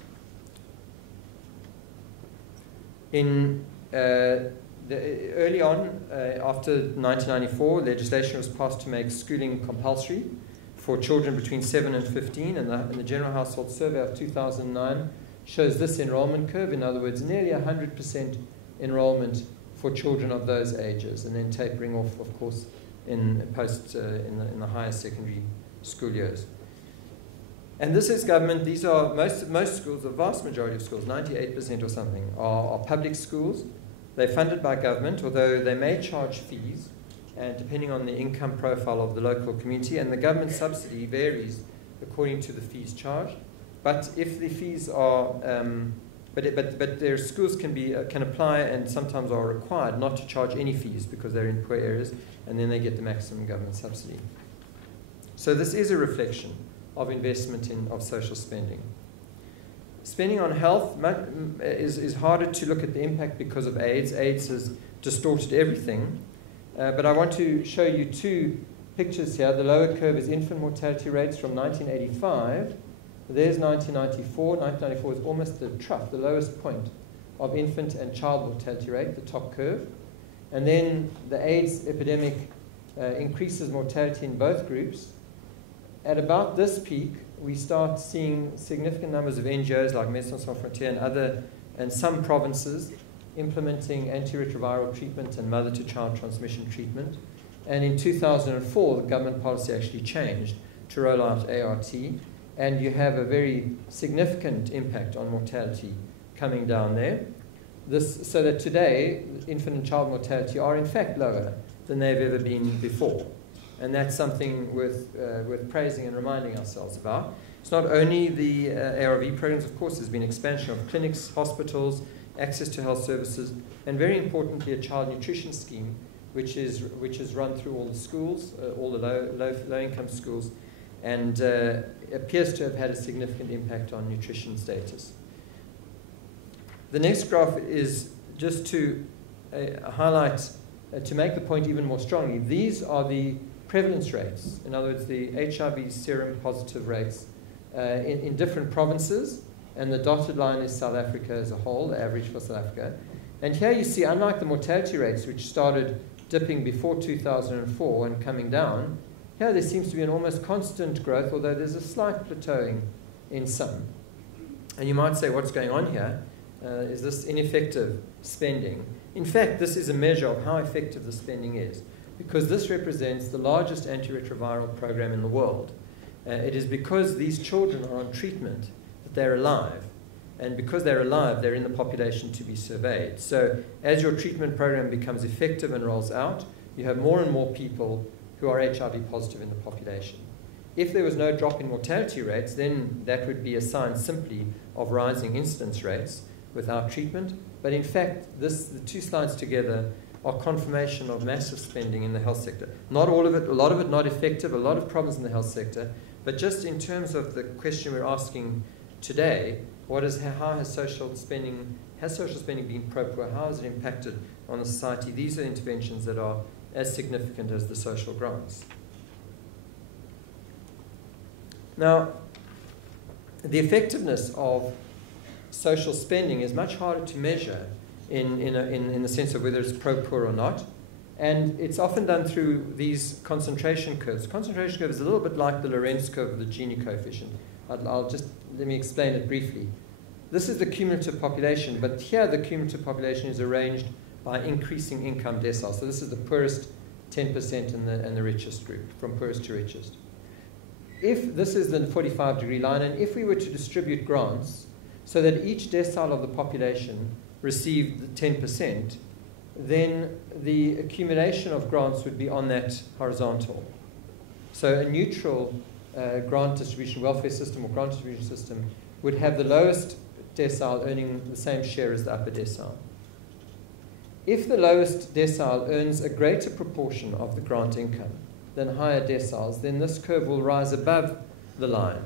Early on, after 1994, legislation was passed to make schooling compulsory for children between 7 and 15, and the General Household Survey of 2009 shows this enrollment curve. In other words, nearly 100% enrollment for children of those ages, and then tapering off, of course, in the higher secondary school years. And this is government. These are most schools, the vast majority of schools, 98% or something, are public schools. They're funded by government, although they may charge fees, and depending on the income profile of the local community, and the government subsidy varies according to the fees charged. But if the fees are, but their schools can apply and sometimes are required not to charge any fees because they're in poor areas, and then they get the maximum government subsidy. So this is a reflection of investment of social spending. Spending on health is harder to look at the impact because of AIDS. AIDS has distorted everything. But I want to show you 2 pictures here. The lower curve is infant mortality rates from 1985. There's 1994. 1994 is almost the trough, the lowest point of infant and child mortality rate, the top curve. And then the AIDS epidemic increases mortality in both groups. At about this peak, we start seeing significant numbers of NGOs like Médecins Sans Frontières and some provinces implementing antiretroviral treatment and mother-to-child transmission treatment. And in 2004, the government policy actually changed to roll out ART, and you have a very significant impact on mortality coming down there. So that today, infant and child mortality are in fact lower than they've ever been before. And that's something worth praising and reminding ourselves about. It's not only the ARV programs, of course, there's been expansion of clinics, hospitals, access to health services, and very importantly, a child nutrition scheme, which is run through all the schools, all the low-income schools, and appears to have had a significant impact on nutrition status. The next graph is just to highlight, to make the point even more strongly, these are the prevalence rates, in other words, the HIV serum positive rates in different provinces, and the dotted line is South Africa as a whole, the average for South Africa. And here you see, unlike the mortality rates, which started dipping before 2004 and coming down, here there seems to be an almost constant growth, although there's a slight plateauing in some. And you might say, what's going on here? Is this ineffective spending? In fact, this is a measure of how effective the spending is, because this represents the largest antiretroviral program in the world. It is because these children are on treatment that they're alive. And because they're alive, they're in the population to be surveyed. So as your treatment program becomes effective and rolls out, you have more and more people who are HIV positive in the population. If there was no drop in mortality rates, then that would be a sign simply of rising incidence rates without treatment. But in fact, the two slides together are confirmation of massive spending in the health sector. Not all of it, a lot of it not effective, a lot of problems in the health sector. But just in terms of the question we're asking today, how has social spending been pro-poor? How has it impacted on the society? These are interventions that are as significant as the social grants. Now, the effectiveness of social spending is much harder to measure in the sense of whether it's pro-poor or not. And it's often done through these concentration curves. Concentration curve is a little bit like the Lorentz curve of the Gini coefficient. Let me explain it briefly. This is the cumulative population, but here the cumulative population is arranged by increasing income deciles. So this is the poorest 10% and the richest group, from poorest to richest. If this is the 45-degree line, and if we were to distribute grants so that each decile of the population received 10%, then the accumulation of grants would be on that horizontal. So a neutral grant distribution welfare system or grant distribution system would have the lowest decile earning the same share as the upper decile. If the lowest decile earns a greater proportion of the grant income than higher deciles, then this curve will rise above the line,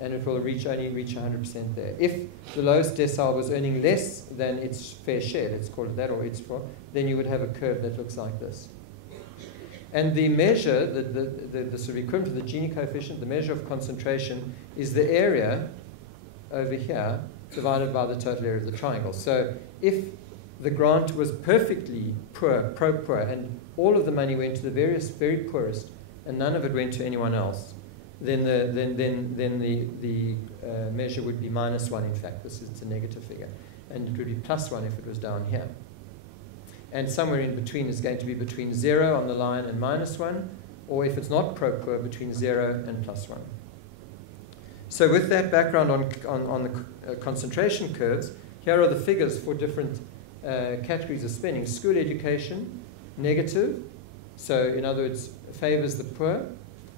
and it will only reach 100% there. If the lowest decile was earning less than its fair share, let's call it that, or its fair, then you would have a curve that looks like this. And the measure, the sort of equivalent to the Gini coefficient, the measure of concentration, is the area over here divided by the total area of the triangle. So if the grant was perfectly poor, pro-poor, and all of the money went to the various very poorest, and none of it went to anyone else, then the measure would be -1. In fact, it's a negative figure, and it would be +1 if it was down here. And somewhere in between is going to be between 0 on the line and -1, or if it's not pro-poor, between 0 and +1. So with that background on the concentration curves, here are the figures for different categories of spending. School education, negative, so in other words, favors the poor,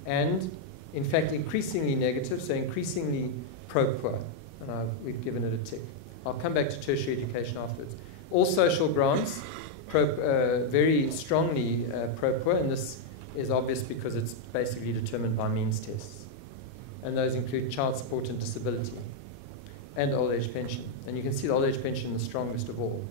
and in fact increasingly negative, so increasingly pro-poor, and we've given it a tick. I'll come back to tertiary education afterwards. All social grants, very strongly pro-poor, and this is obvious because it's basically determined by means tests. And those include child support and disability, and old age pension. And you can see the old age pension the strongest of all.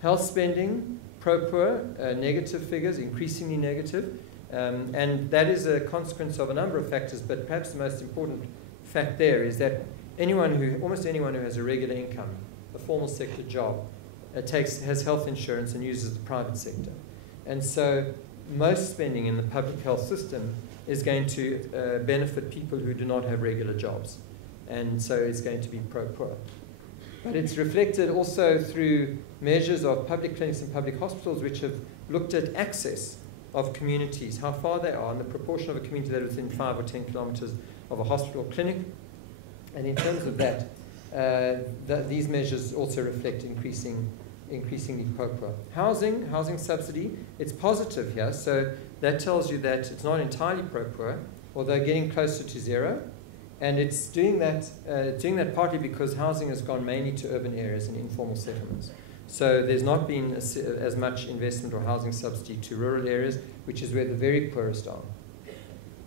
Health spending, pro-poor, negative figures, increasingly negative. And that is a consequence of a number of factors, but perhaps the most important fact there is that almost anyone who has a regular income, a formal sector job, has health insurance and uses the private sector. And so most spending in the public health system is going to benefit people who do not have regular jobs. And so it's going to be pro-poor. But it's reflected also through measures of public clinics and public hospitals which have looked at access of communities, how far they are, and the proportion of a community that is within 5 or 10 kilometers of a hospital or clinic. And in terms of that, these measures also reflect increasingly poor. Housing subsidy, it's positive here, so that tells you that it's not entirely pro-poor, although getting closer to zero. And it's doing that partly because housing has gone mainly to urban areas and informal settlements. So there's not been as much investment or housing subsidy to rural areas, which is where the very poorest are.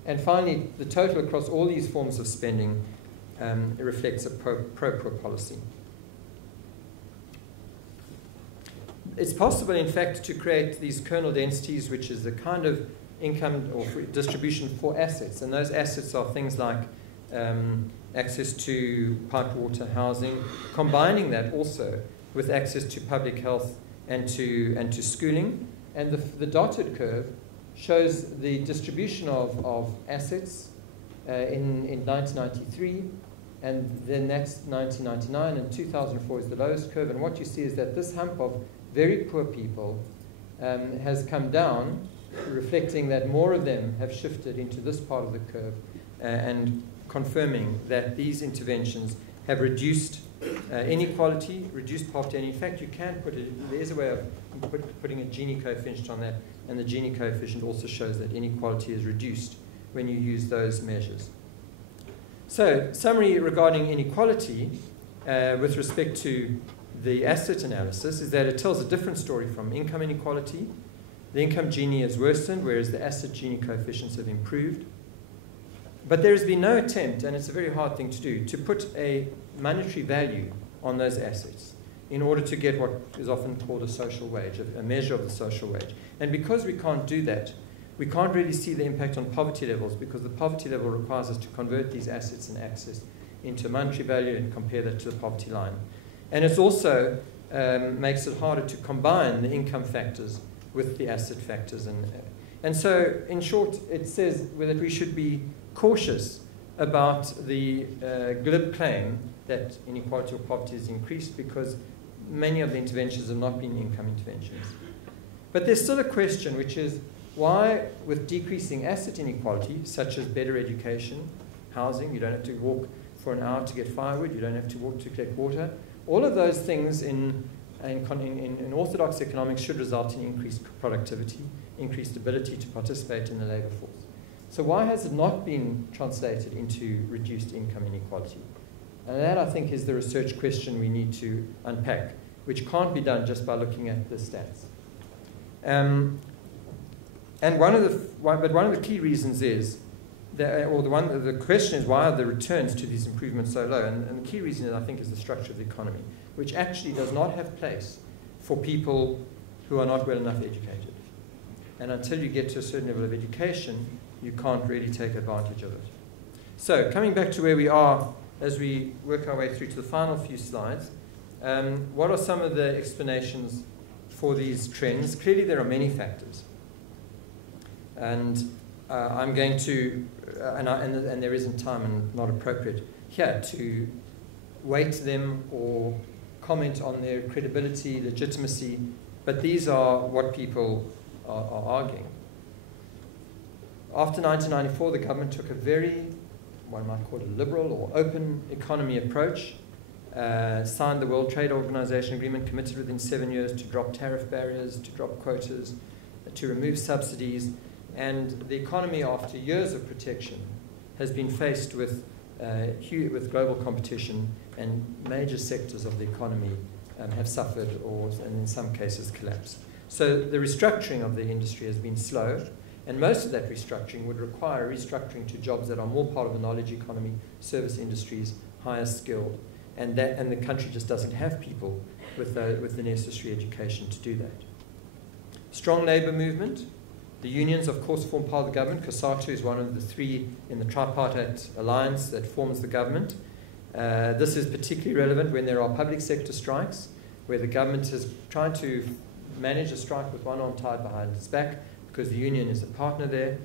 And finally, the total across all these forms of spending reflects a pro-poor policy. It's possible, in fact, to create these kernel densities, which is the kind of income or distribution for assets. And those assets are things like access to piped water, housing, combining that also with access to public health and to schooling. And the dotted curve shows the distribution of assets in 1993, and then that's 1999, and 2004 is the lowest curve. And what you see is that this hump of very poor people has come down, reflecting that more of them have shifted into this part of the curve, and confirming that these interventions have reduced inequality, reduced poverty, and in fact you can put it, there's a way of putting a Gini coefficient on that, and the Gini coefficient also shows that inequality is reduced when you use those measures. So, summary regarding inequality with respect to the asset analysis is that it tells a different story from income inequality. The income Gini has worsened, whereas the asset Gini coefficients have improved. But there has been no attempt, and it's a very hard thing to do, to put a monetary value on those assets in order to get what is often called a social wage, a measure of the social wage. And because we can't do that, we can't really see the impact on poverty levels, because the poverty level requires us to convert these assets and access into monetary value and compare that to the poverty line. And it also makes it harder to combine the income factors with the asset factors. And so, in short, it says that we should be cautious about the glib claim that inequality or poverty has increased, because many of the interventions have not been income interventions. But there's still a question, which is why, with decreasing asset inequality, such as better education, housing, you don't have to walk for an hour to get firewood, you don't have to walk to collect water, all of those things in orthodox economics should result in increased productivity, increased ability to participate in the labor force. So why has it not been translated into reduced income inequality? And that, I think, is the research question we need to unpack, which can't be done just by looking at the stats. And one of the key reasons is that, or the question is, why are the returns to these improvements so low? And the key reason, I think, is the structure of the economy, which actually does not have place for people who are not well enough educated. And until you get to a certain level of education, you can't really take advantage of it. So, coming back to where we are as we work our way through to the final few slides, what are some of the explanations for these trends? Clearly, there are many factors. And I'm going to, and there isn't time and not appropriate here to weight them or comment on their credibility, legitimacy, but these are what people are arguing. After 1994, the government took a very, one might call it a liberal or open economy approach, signed the World Trade Organization agreement, committed within 7 years to drop tariff barriers, to drop quotas, to remove subsidies, and the economy, after years of protection, has been faced with global competition, and major sectors of the economy have suffered or, and in some cases, collapsed. So the restructuring of the industry has been slow, and most of that restructuring would require restructuring to jobs that are more part of the knowledge economy, service industries, higher skilled, and the country just doesn't have people with the necessary education to do that. Strong labour movement. The unions, of course, form part of the government. COSATU is one of the three in the tripartite alliance that forms the government. This is particularly relevant when there are public sector strikes, where the government is trying to manage a strike with one arm tied behind its back, because the union is a partner there.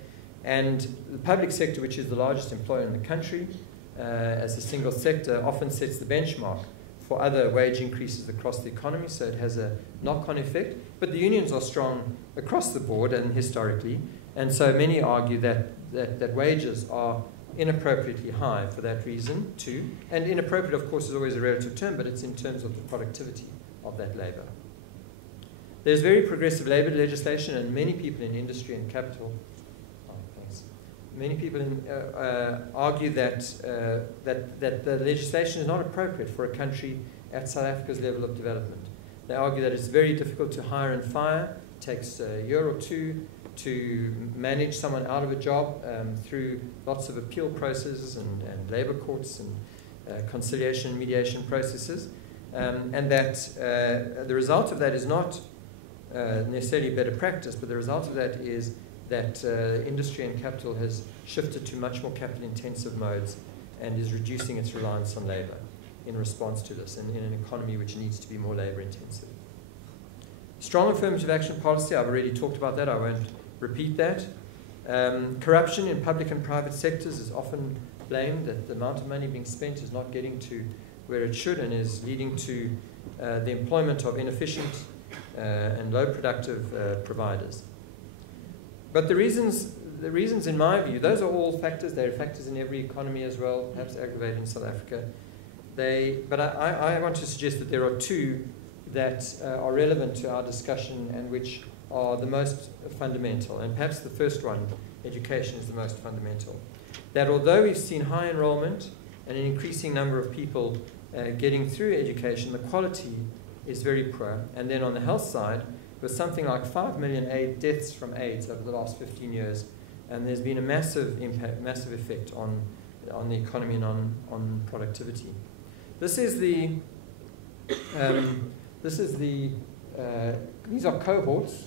And the public sector, which is the largest employer in the country, as a single sector, often sets the benchmark for other wage increases across the economy, so it has a knock-on effect. But the unions are strong across the board and historically, and so many argue that wages are inappropriately high for that reason too. And inappropriate, of course, is always a relative term, but it's in terms of the productivity of that labour. There's very progressive labour legislation, and many people in industry and capital, many people argue that the legislation is not appropriate for a country at South Africa's level of development. They argue that it's very difficult to hire and fire. It takes a year or two to manage someone out of a job through lots of appeal processes and labour courts and conciliation and mediation processes. And that the result of that is not necessarily better practice, but the result of that is that industry and capital has shifted to much more capital-intensive modes and is reducing its reliance on labour in response to this, and in an economy which needs to be more labour-intensive. Strong affirmative action policy, I've already talked about that, I won't repeat that. Corruption in public and private sectors is often blamed, that the amount of money being spent is not getting to where it should and is leading to the employment of inefficient and low productive providers. But the reasons, in my view, those are all factors. They're factors in every economy as well, perhaps aggravated in South Africa. But I want to suggest that there are two that are relevant to our discussion and which are the most fundamental. And perhaps the first one, education, is the most fundamental. That although we've seen high enrollment and an increasing number of people getting through education, the quality is very poor. And then on the health side, with something like 5 million deaths from AIDS over the last 15 years, and there's been a massive impact, massive effect on the economy and on productivity. These are cohorts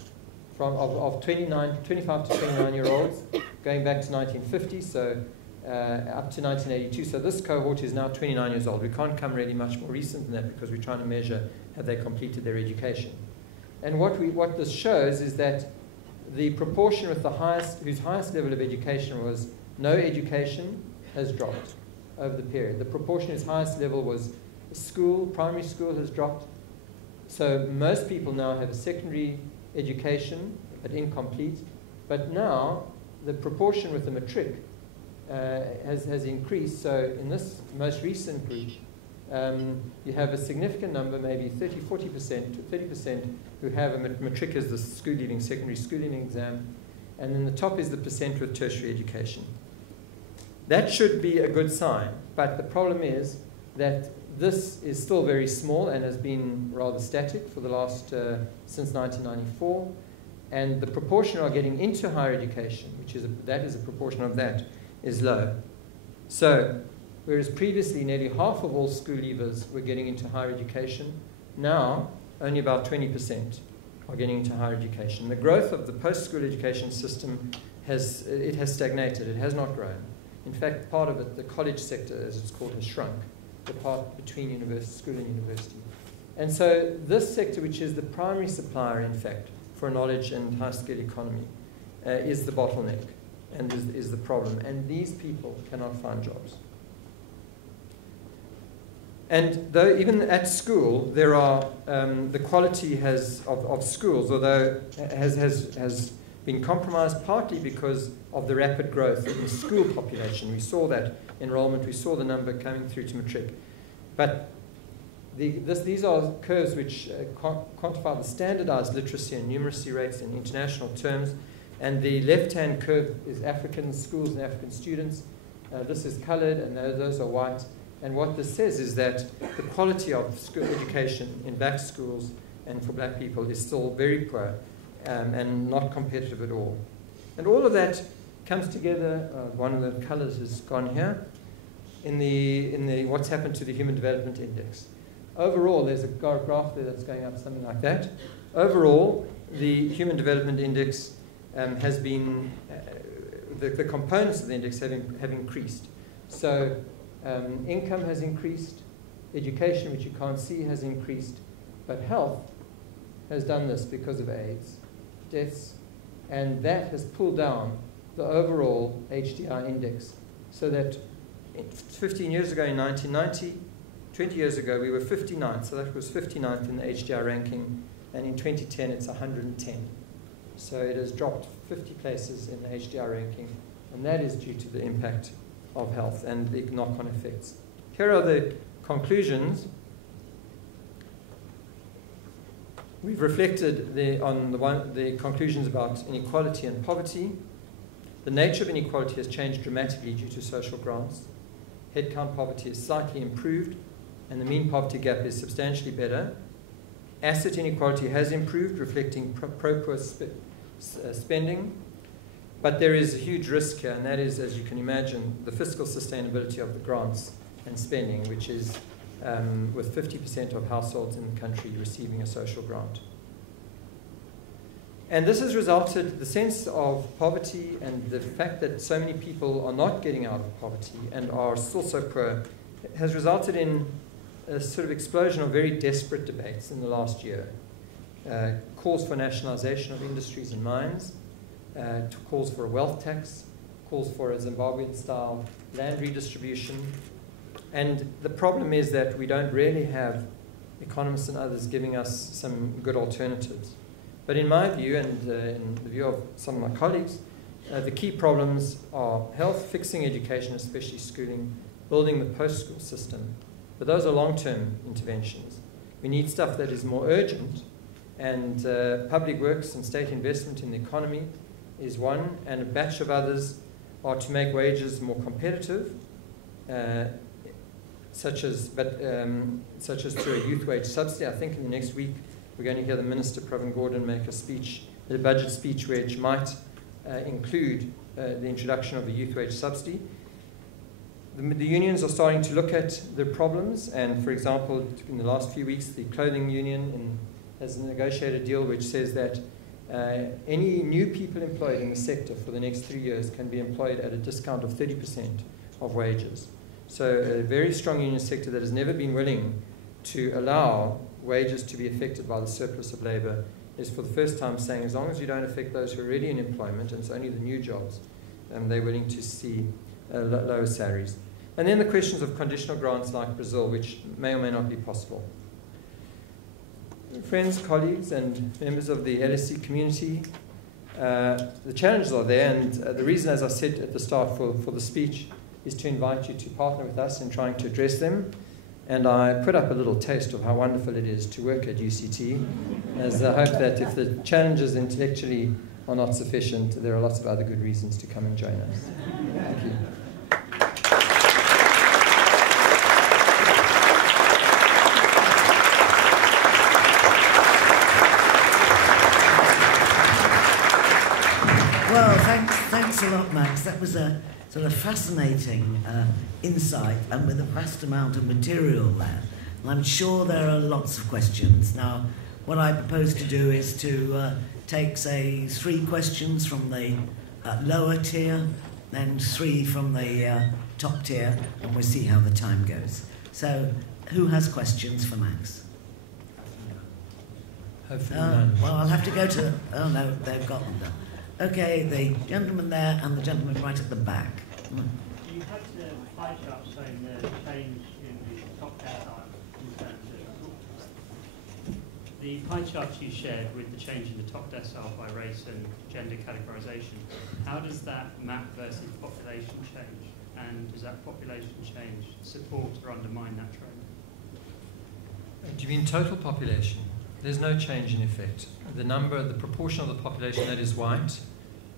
of 25 to 29-year-olds going back to 1950, so up to 1982. So this cohort is now 29 years old. We can't come really much more recent than that because we're trying to measure have they completed their education. And what this shows is that the proportion with whose highest level of education was no education has dropped over the period. The proportion whose highest level was school, primary school, has dropped. So most people now have a secondary education, but incomplete. But now the proportion with the matric has increased. So in this most recent group, you have a significant number, maybe 30, 40% to 30%, who have a matric as the secondary school leaving exam, and then the top is the percent with tertiary education. That should be a good sign, but the problem is that this is still very small and has been rather static for the last, since 1994, and the proportion are getting into higher education, that is a proportion of that, is low. So, whereas previously nearly half of all school leavers were getting into higher education, now only about 20% are getting into higher education. The growth of the post-school education system has stagnated. It has not grown. In fact, part of it, the college sector, as it's called, has shrunk, the part between school and university. And so this sector, which is the primary supplier, in fact, for a knowledge and high-skilled economy, is the bottleneck and is the problem. And these people cannot find jobs. And though even at school, there are the quality of schools, although has been compromised partly because of the rapid growth in the school population. We saw that enrollment, we saw the number coming through to matric. But these are curves which quantify the standardized literacy and numeracy rates in international terms. And the left-hand curve is African schools and African students. This is colored, and those are white. And what this says is that the quality of school education in black schools and for black people is still very poor and not competitive at all. And all of that comes together, one of the colors has gone here, in the what's happened to the Human Development Index. Overall, there's a graph there that's going up, something like that. Overall, the Human Development Index has been, the components of the index have increased. So income has increased, education, which you can't see, has increased, but health has done this because of AIDS, deaths, and that has pulled down the overall HDI index, so that 15 years ago in 1990, 20 years ago, we were 59th, so that was 59th in the HDI ranking, and in 2010, it's 110. So it has dropped 50 places in the HDI ranking, and that is due to the impact of health and the knock-on effects. Here are the conclusions. We've reflected on the conclusions about inequality and poverty. The nature of inequality has changed dramatically due to social grants. Headcount poverty is slightly improved, and the mean poverty gap is substantially better. Asset inequality has improved, reflecting pro-poor spending. But there is a huge risk here, and that is, as you can imagine, the fiscal sustainability of the grants and spending, which is with 50% of households in the country receiving a social grant. And this has resulted, the sense of poverty and the fact that so many people are not getting out of poverty and are still so poor, has resulted in a sort of explosion of very desperate debates in the last year. Calls for nationalization of industries and mines, calls for a wealth tax, calls for a Zimbabwean-style land redistribution. And the problem is that we don't really have economists and others giving us some good alternatives. But in my view, and in the view of some of my colleagues, the key problems are health, fixing education, especially schooling, building the post-school system. But those are long-term interventions. We need stuff that is more urgent, and public works and state investment in the economy is one, and a batch of others are to make wages more competitive, such as through a youth wage subsidy. I think in the next week we're going to hear the Minister, Pravin Gordhan, make a speech, a budget speech, which might include the introduction of a youth wage subsidy. The unions are starting to look at the problems, and for example, in the last few weeks, the clothing union has negotiated a deal which says that any new people employed in the sector for the next 3 years can be employed at a discount of 30% of wages. So a very strong union sector that has never been willing to allow wages to be affected by the surplus of labour is for the first time saying, as long as you don't affect those who are already in employment, and it's only the new jobs, they're willing to see lower salaries. And then the questions of conditional grants like Brazil, which may or may not be possible. Friends, colleagues, and members of the LSE community, the challenges are there, and the reason, as I said at the start for the speech, is to invite you to partner with us in trying to address them. And I put up a little taste of how wonderful it is to work at UCT, as I hope that if the challenges intellectually are not sufficient, there are lots of other good reasons to come and join us. Thank you. Well, thanks a lot, Max. That was a sort of fascinating insight, and with a vast amount of material there. And I'm sure there are lots of questions. Now, what I propose to do is to take, say, 3 questions from the lower tier, then 3 from the top tier, and we'll see how the time goes. So, who has questions for Max? Hopefully none. Well, I'll have to go to... Oh, no, they've got them done. Okay, the gentleman there and the gentleman right at the back. You had the pie chart showing the change in the top decile in terms of the pie charts you shared with the change in the top decile by race and gender categorization. How does that map versus population change? And does that population change support or undermine that trend? Do you mean total population? There's no change in effect. The proportion of the population that is white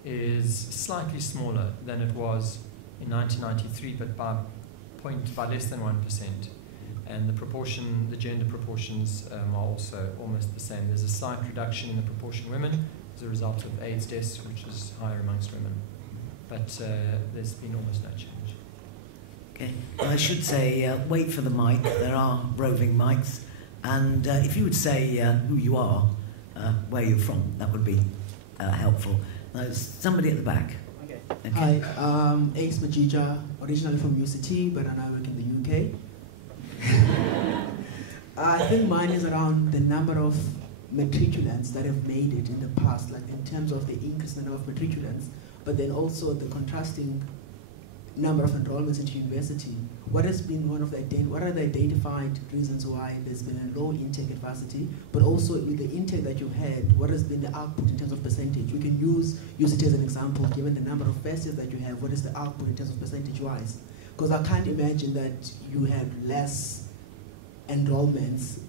is slightly smaller than it was in 1993, but by less than 1%. And the gender proportions are also almost the same. There's a slight reduction in the proportion of women as a result of AIDS deaths, which is higher amongst women. But there's been almost no change. Okay. Well, I should say, wait for the mic. There are roving mics. And if you would say who you are, where you're from, that would be helpful. There's somebody at the back. Okay. Okay. Hi, Ace Majija, originally from UCT, but I now work in the UK. I think mine is around the number of matriculants that have made it in the past, like in terms of the increased number of matriculants, but then also the contrasting number of enrollments into university, what are the identified reasons why there's been a low intake at varsity, but also with the intake that you've had, what has been the output in terms of percentage? We can use it as an example, given the number of first years that you have, what is the output in terms of percentage-wise? Because I can't imagine that you had less enrollments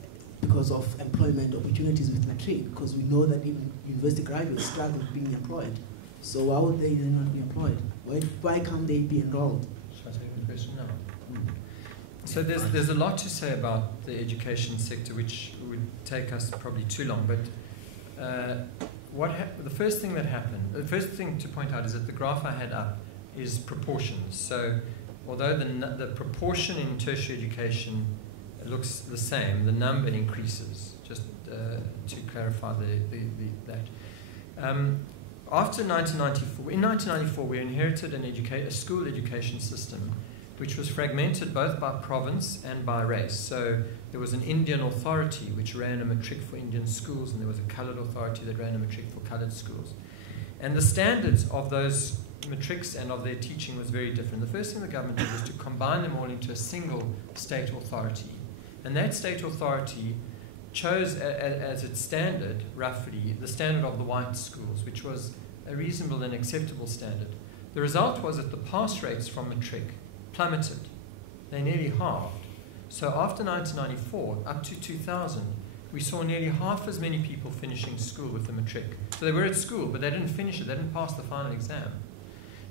because of employment opportunities with matric, because we know that even university graduates struggle with being employed. So why would they then not be employed? Why can't they be enrolled? Shall I take the question now? So there's a lot to say about the education sector, which would take us probably too long. But the first thing that happened, the first thing to point out is that the graph I had up is proportions. So although the proportion in tertiary education looks the same, the number increases, just to clarify that. After 1994, in 1994 we inherited a school education system which was fragmented both by province and by race. So there was an Indian authority which ran a matric for Indian schools, and there was a coloured authority that ran a matric for coloured schools. And the standards of those matrics and of their teaching was very different. The first thing the government did was to combine them all into a single state authority. And that state authority chose as its standard, roughly, the standard of the white schools, which was a reasonable and acceptable standard. The result was that the pass rates from matric plummeted. They nearly halved. So after 1994, up to 2000, we saw nearly half as many people finishing school with the matric. So they were at school, but they didn't finish it. They didn't pass the final exam.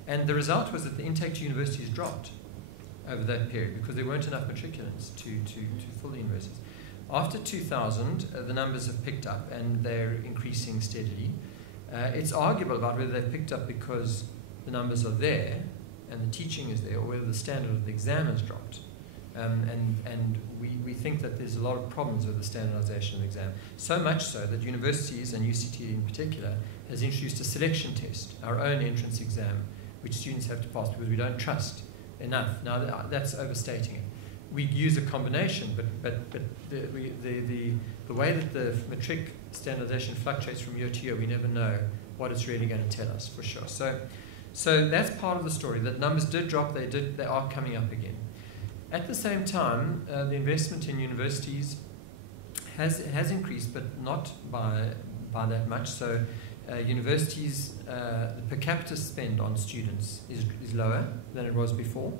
And the result was that the intake to universities dropped over that period because there weren't enough matriculants to fill the universities. After 2000, the numbers have picked up and they're increasing steadily. It's arguable about whether they've picked up because the numbers are there and the teaching is there, or whether the standard of the exam has dropped. And we think that there's a lot of problems with the standardization of the exam. So much so that universities, and UCT in particular, has introduced a selection test, our own entrance exam, which students have to pass because we don't trust enough. Now that's overstating it. We use a combination, but the way that the matric standardization fluctuates from year to year, we never know what it's really going to tell us for sure. So that's part of the story. That numbers did drop. They are coming up again. At the same time, the investment in universities has increased, but not by that much. So universities, the per capita spend on students is lower than it was before,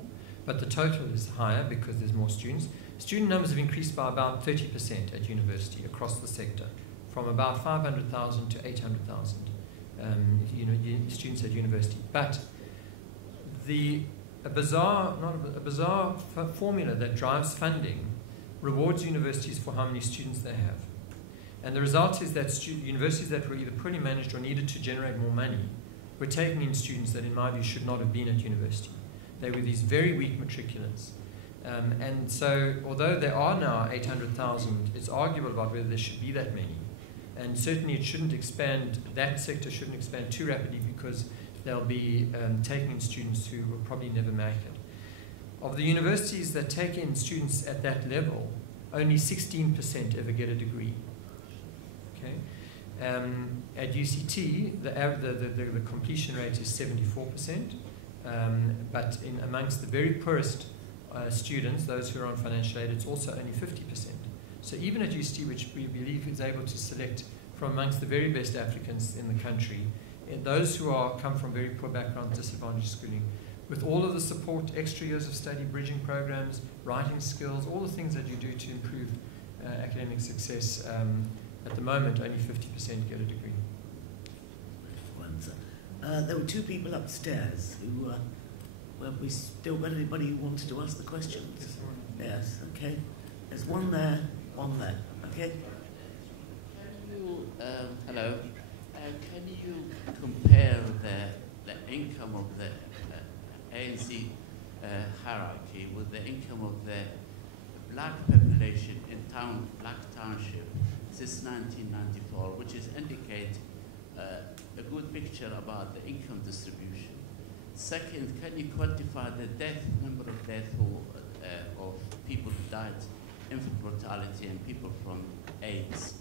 but the total is higher because there's more students. Student numbers have increased by about 30% at university across the sector, from about 500,000 to 800,000 students at university. But a bizarre formula that drives funding rewards universities for how many students they have. And the result is that universities that were either poorly managed or needed to generate more money were taking in students that, in my view, should not have been at university. They were these very weak matriculants. And so, although there are now 800,000, it's arguable about whether there should be that many. And certainly it shouldn't expand, that sector shouldn't expand too rapidly because they'll be taking in students who will probably never make it. Of the universities that take in students at that level, only 16% ever get a degree. Okay? At UCT, the completion rate is 74%, but amongst the very poorest students, those who are on financial aid, it's also only 50%. So even at UCT, which we believe is able to select from amongst the very best applicants in the country, those who come from very poor backgrounds, disadvantaged schooling, with all of the support, extra years of study, bridging programs, writing skills, all the things that you do to improve academic success, at the moment only 50% get a degree. There were two people upstairs who have we still got anybody who wanted to ask the questions? Yes, okay. There's one there, okay? Hello. Can you compare the income of the ANC hierarchy with the income of the black population in black township since 1994, which indicate a good picture about the income distribution? Second, can you quantify the number of deaths of people who died infant mortality and people from AIDS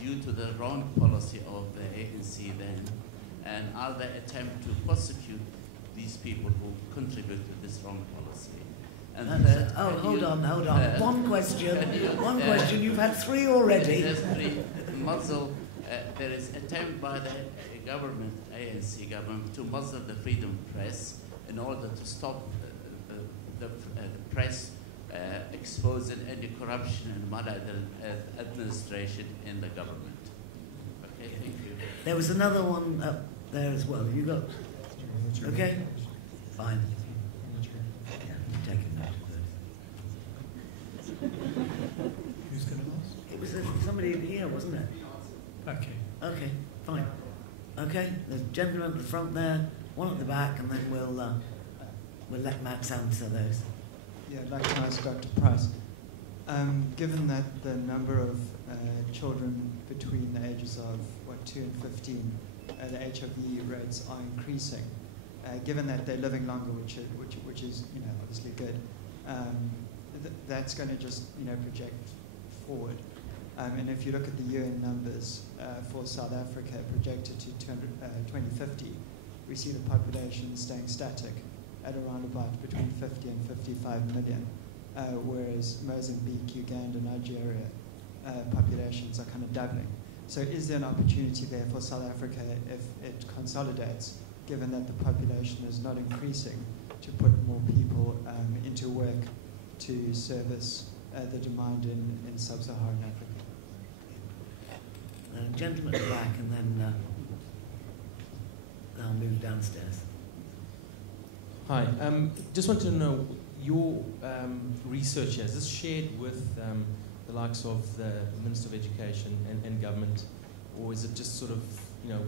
due to the wrong policy of the ANC then? And are they attempt to prosecute these people who contribute to this wrong policy? And hold on. One question. You've had three already. There is an attempt by the government, ANC government, to muzzle the freedom press in order to stop the press exposing any corruption and maladministration in the government. Okay, thank you. There was another one up there as well. You got? Okay, fine. Taking note of Who's going to ask? it. It was somebody here, wasn't it? Okay. Okay, fine. Okay, there's a gentleman at the front there, one at the back, and then we'll let Max answer those. Yeah, I'd like to ask Dr. Price. Given that the number of children between the ages of 2 and 15, the HIV rates are increasing. Given that they're living longer, which is obviously good, that's going to just project forward. And if you look at the UN numbers for South Africa projected to 2050, we see the population staying static at around about between 50 and 55 million, whereas Mozambique, Uganda, Nigeria populations are kind of doubling. So is there an opportunity there for South Africa, if it consolidates, given that the population is not increasing, to put more people into work to service the demand in sub-Saharan Africa? Gentleman at the back, and then I'll move downstairs. Hi, just wanted to know, your research, is this shared with the likes of the Minister of Education and government, or is it just sort of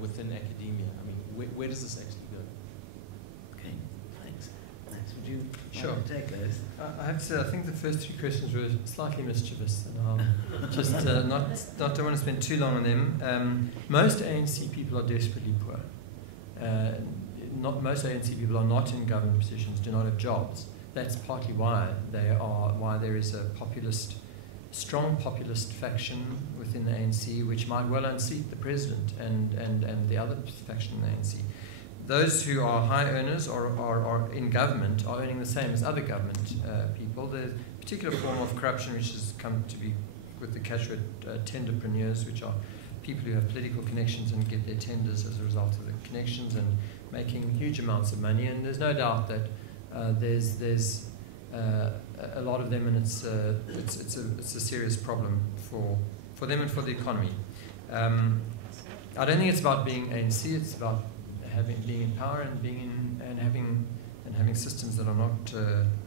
within academia? I mean, where does this actually go? Okay, thanks. Max, would you Sure. like to take those? I have to say, I think the first three questions were slightly mischievous, and I'll just don't want to spend too long on them. Most ANC people are desperately poor. Most ANC people are not in government positions, do not have jobs. That's partly why there is a strong populist faction within the ANC, which might well unseat the president and the other faction in the ANC. Those who are high earners or are in government are earning the same as other government people. There's a particular form of corruption which has come to be with the catchword tenderpreneurs, which are people who have political connections and get their tenders as a result of the connections and making huge amounts of money. And there's no doubt that there's a lot of them, and it's a serious problem for them and for the economy. I don't think it's about being ANC. It's about being in power and having systems that are not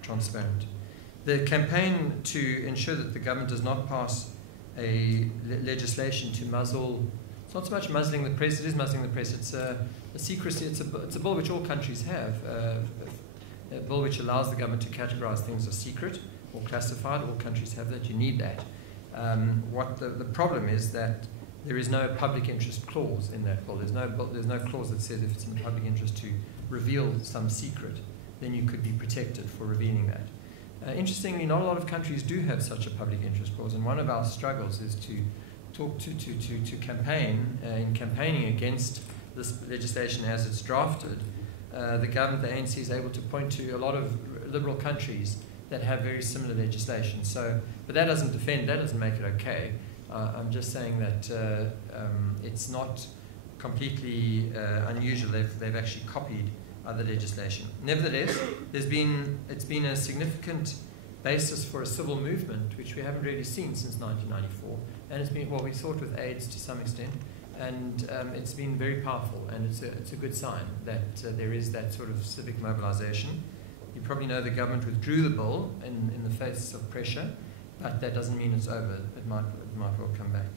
transparent. The campaign to ensure that the government does not pass a legislation to muzzle, it's not so much muzzling the press, it is muzzling the press, it's a secrecy, it's a bill which all countries have, a bill which allows the government to categorize things as secret or classified. All countries have that, you need that. What the problem is that there is no public interest clause in that bill. There's no clause that says if it's in the public interest to reveal some secret, then you could be protected for revealing that. Interestingly, not a lot of countries do have such a public interest clause, and one of our struggles is to talk to campaign, in campaigning against this legislation as it's drafted. The government, the ANC, is able to point to a lot of liberal countries that have very similar legislation. So, but that doesn't make it okay. I'm just saying that it's not completely unusual. They've actually copied other legislation. Nevertheless, it's been a significant basis for a civil movement, which we haven't really seen since 1994. And it's been, well, we saw it with AIDS to some extent, and it's been very powerful, and it's a good sign that there is that sort of civic mobilization. You probably know the government withdrew the bill in the face of pressure, but that doesn't mean it's over. It might well come back.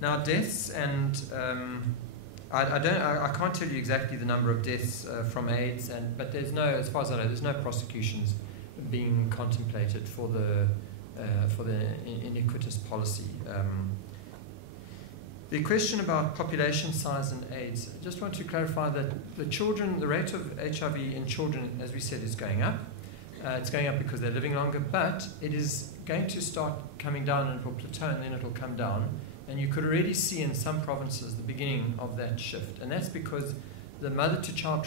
Now, deaths, and I can't tell you exactly the number of deaths from AIDS, but there's no, as far as I know, there's no prosecutions being contemplated for the iniquitous policy. The question about population size and AIDS, I just want to clarify that the rate of HIV in children, as we said, is going up. It's going up because they're living longer, but it is going to start coming down, and it will plateau, and then it will come down. And you could already see in some provinces the beginning of that shift. And that's because the mother-to-child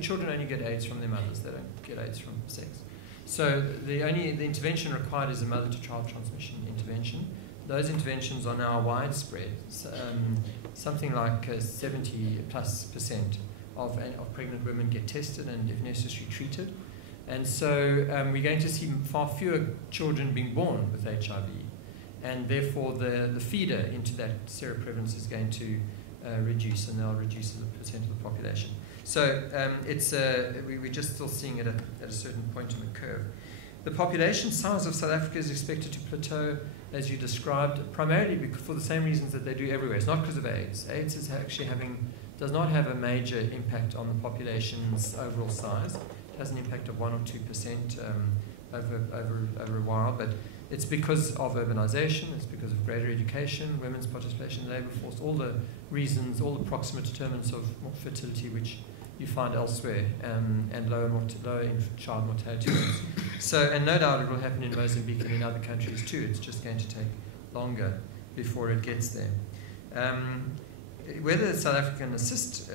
children only get AIDS from their mothers. They don't get AIDS from sex. So the intervention required is a mother-to-child transmission intervention. Those interventions are now widespread. Something like 70+% of pregnant women get tested and, if necessary, treated. And so we're going to see far fewer children being born with HIV. And therefore, the feeder into that seroprevalence is going to reduce, and they'll reduce as a percent of the population. So we're just still seeing it at a certain point in the curve. The population size of South Africa is expected to plateau, as you described, primarily for the same reasons that they do everywhere. It's not because of AIDS. AIDS is actually does not have a major impact on the population's overall size. It has an impact of 1 or 2% over a while, but it's because of urbanization, it's because of greater education, women's participation in the labor force, all the reasons, all the proximate determinants of fertility which you find elsewhere, and lower child mortality rates. So, and no doubt it will happen in Mozambique and in other countries too. It's just going to take longer before it gets there. Whether South Africa can assist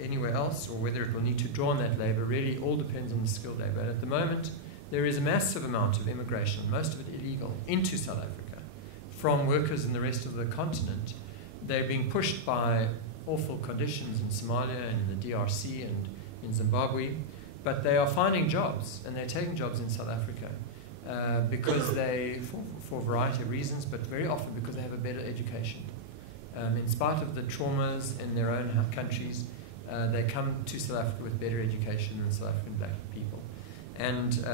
anywhere else, or whether it will need to draw on that labour, really all depends on the skilled labour. And at the moment, there is a massive amount of immigration, most of it illegal, into South Africa from workers in the rest of the continent. They're being pushed by awful conditions in Somalia and in the DRC and in Zimbabwe, but they are finding jobs, and they're taking jobs in South Africa because for a variety of reasons, but very often because they have a better education. In spite of the traumas in their own countries, they come to South Africa with better education than South African black people. And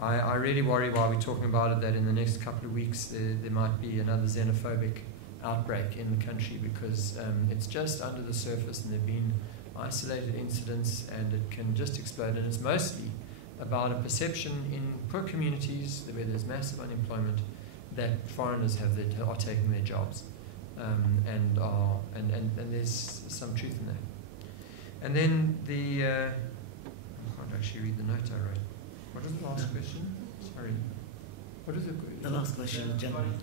I really worry, while we're talking about it, that in the next couple of weeks there might be another xenophobic outbreak in the country, because it's just under the surface and there have been isolated incidents and it can just explode. And it's mostly about a perception in poor communities where there's massive unemployment that foreigners are taking their jobs. And there's some truth in that. And then I can't actually read the note I wrote. What is the last question? Sorry. What is it? The last question, gentlemen.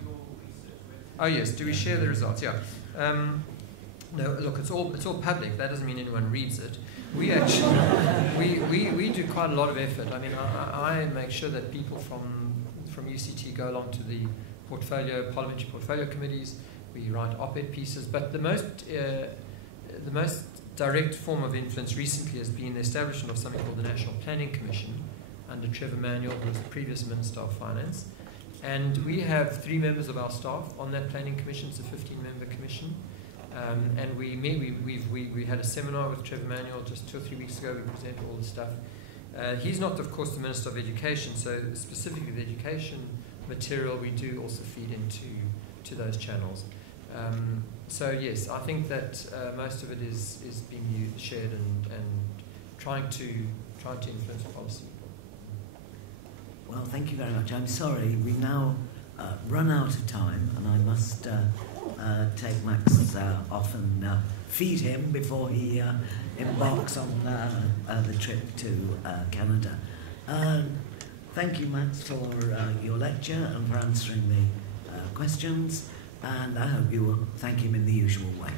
Oh yes, do we share the results? Yeah. No, look, it's all public. That doesn't mean anyone reads it. We actually we do quite a lot of effort. I mean, I make sure that people from UCT go along to the parliamentary portfolio committees. We write op-ed pieces, but the most direct form of influence recently has been the establishment of something called the National Planning Commission under Trevor Manuel, who was the previous Minister of Finance. And we have 3 members of our staff on that planning commission. It's a 15-member commission. And we had a seminar with Trevor Manuel just 2 or 3 weeks ago. We presented all the stuff. He's not, of course, the Minister of Education, so specifically the education material we do also feed into those channels. So yes, I think that most of it is being shared and trying to influence policy. Well, thank you very much. I'm sorry, we've now run out of time, and I must take Max off and feed him before he embarks on the trip to Canada. Thank you, Max, for your lecture and for answering the questions, and I hope you will thank him in the usual way.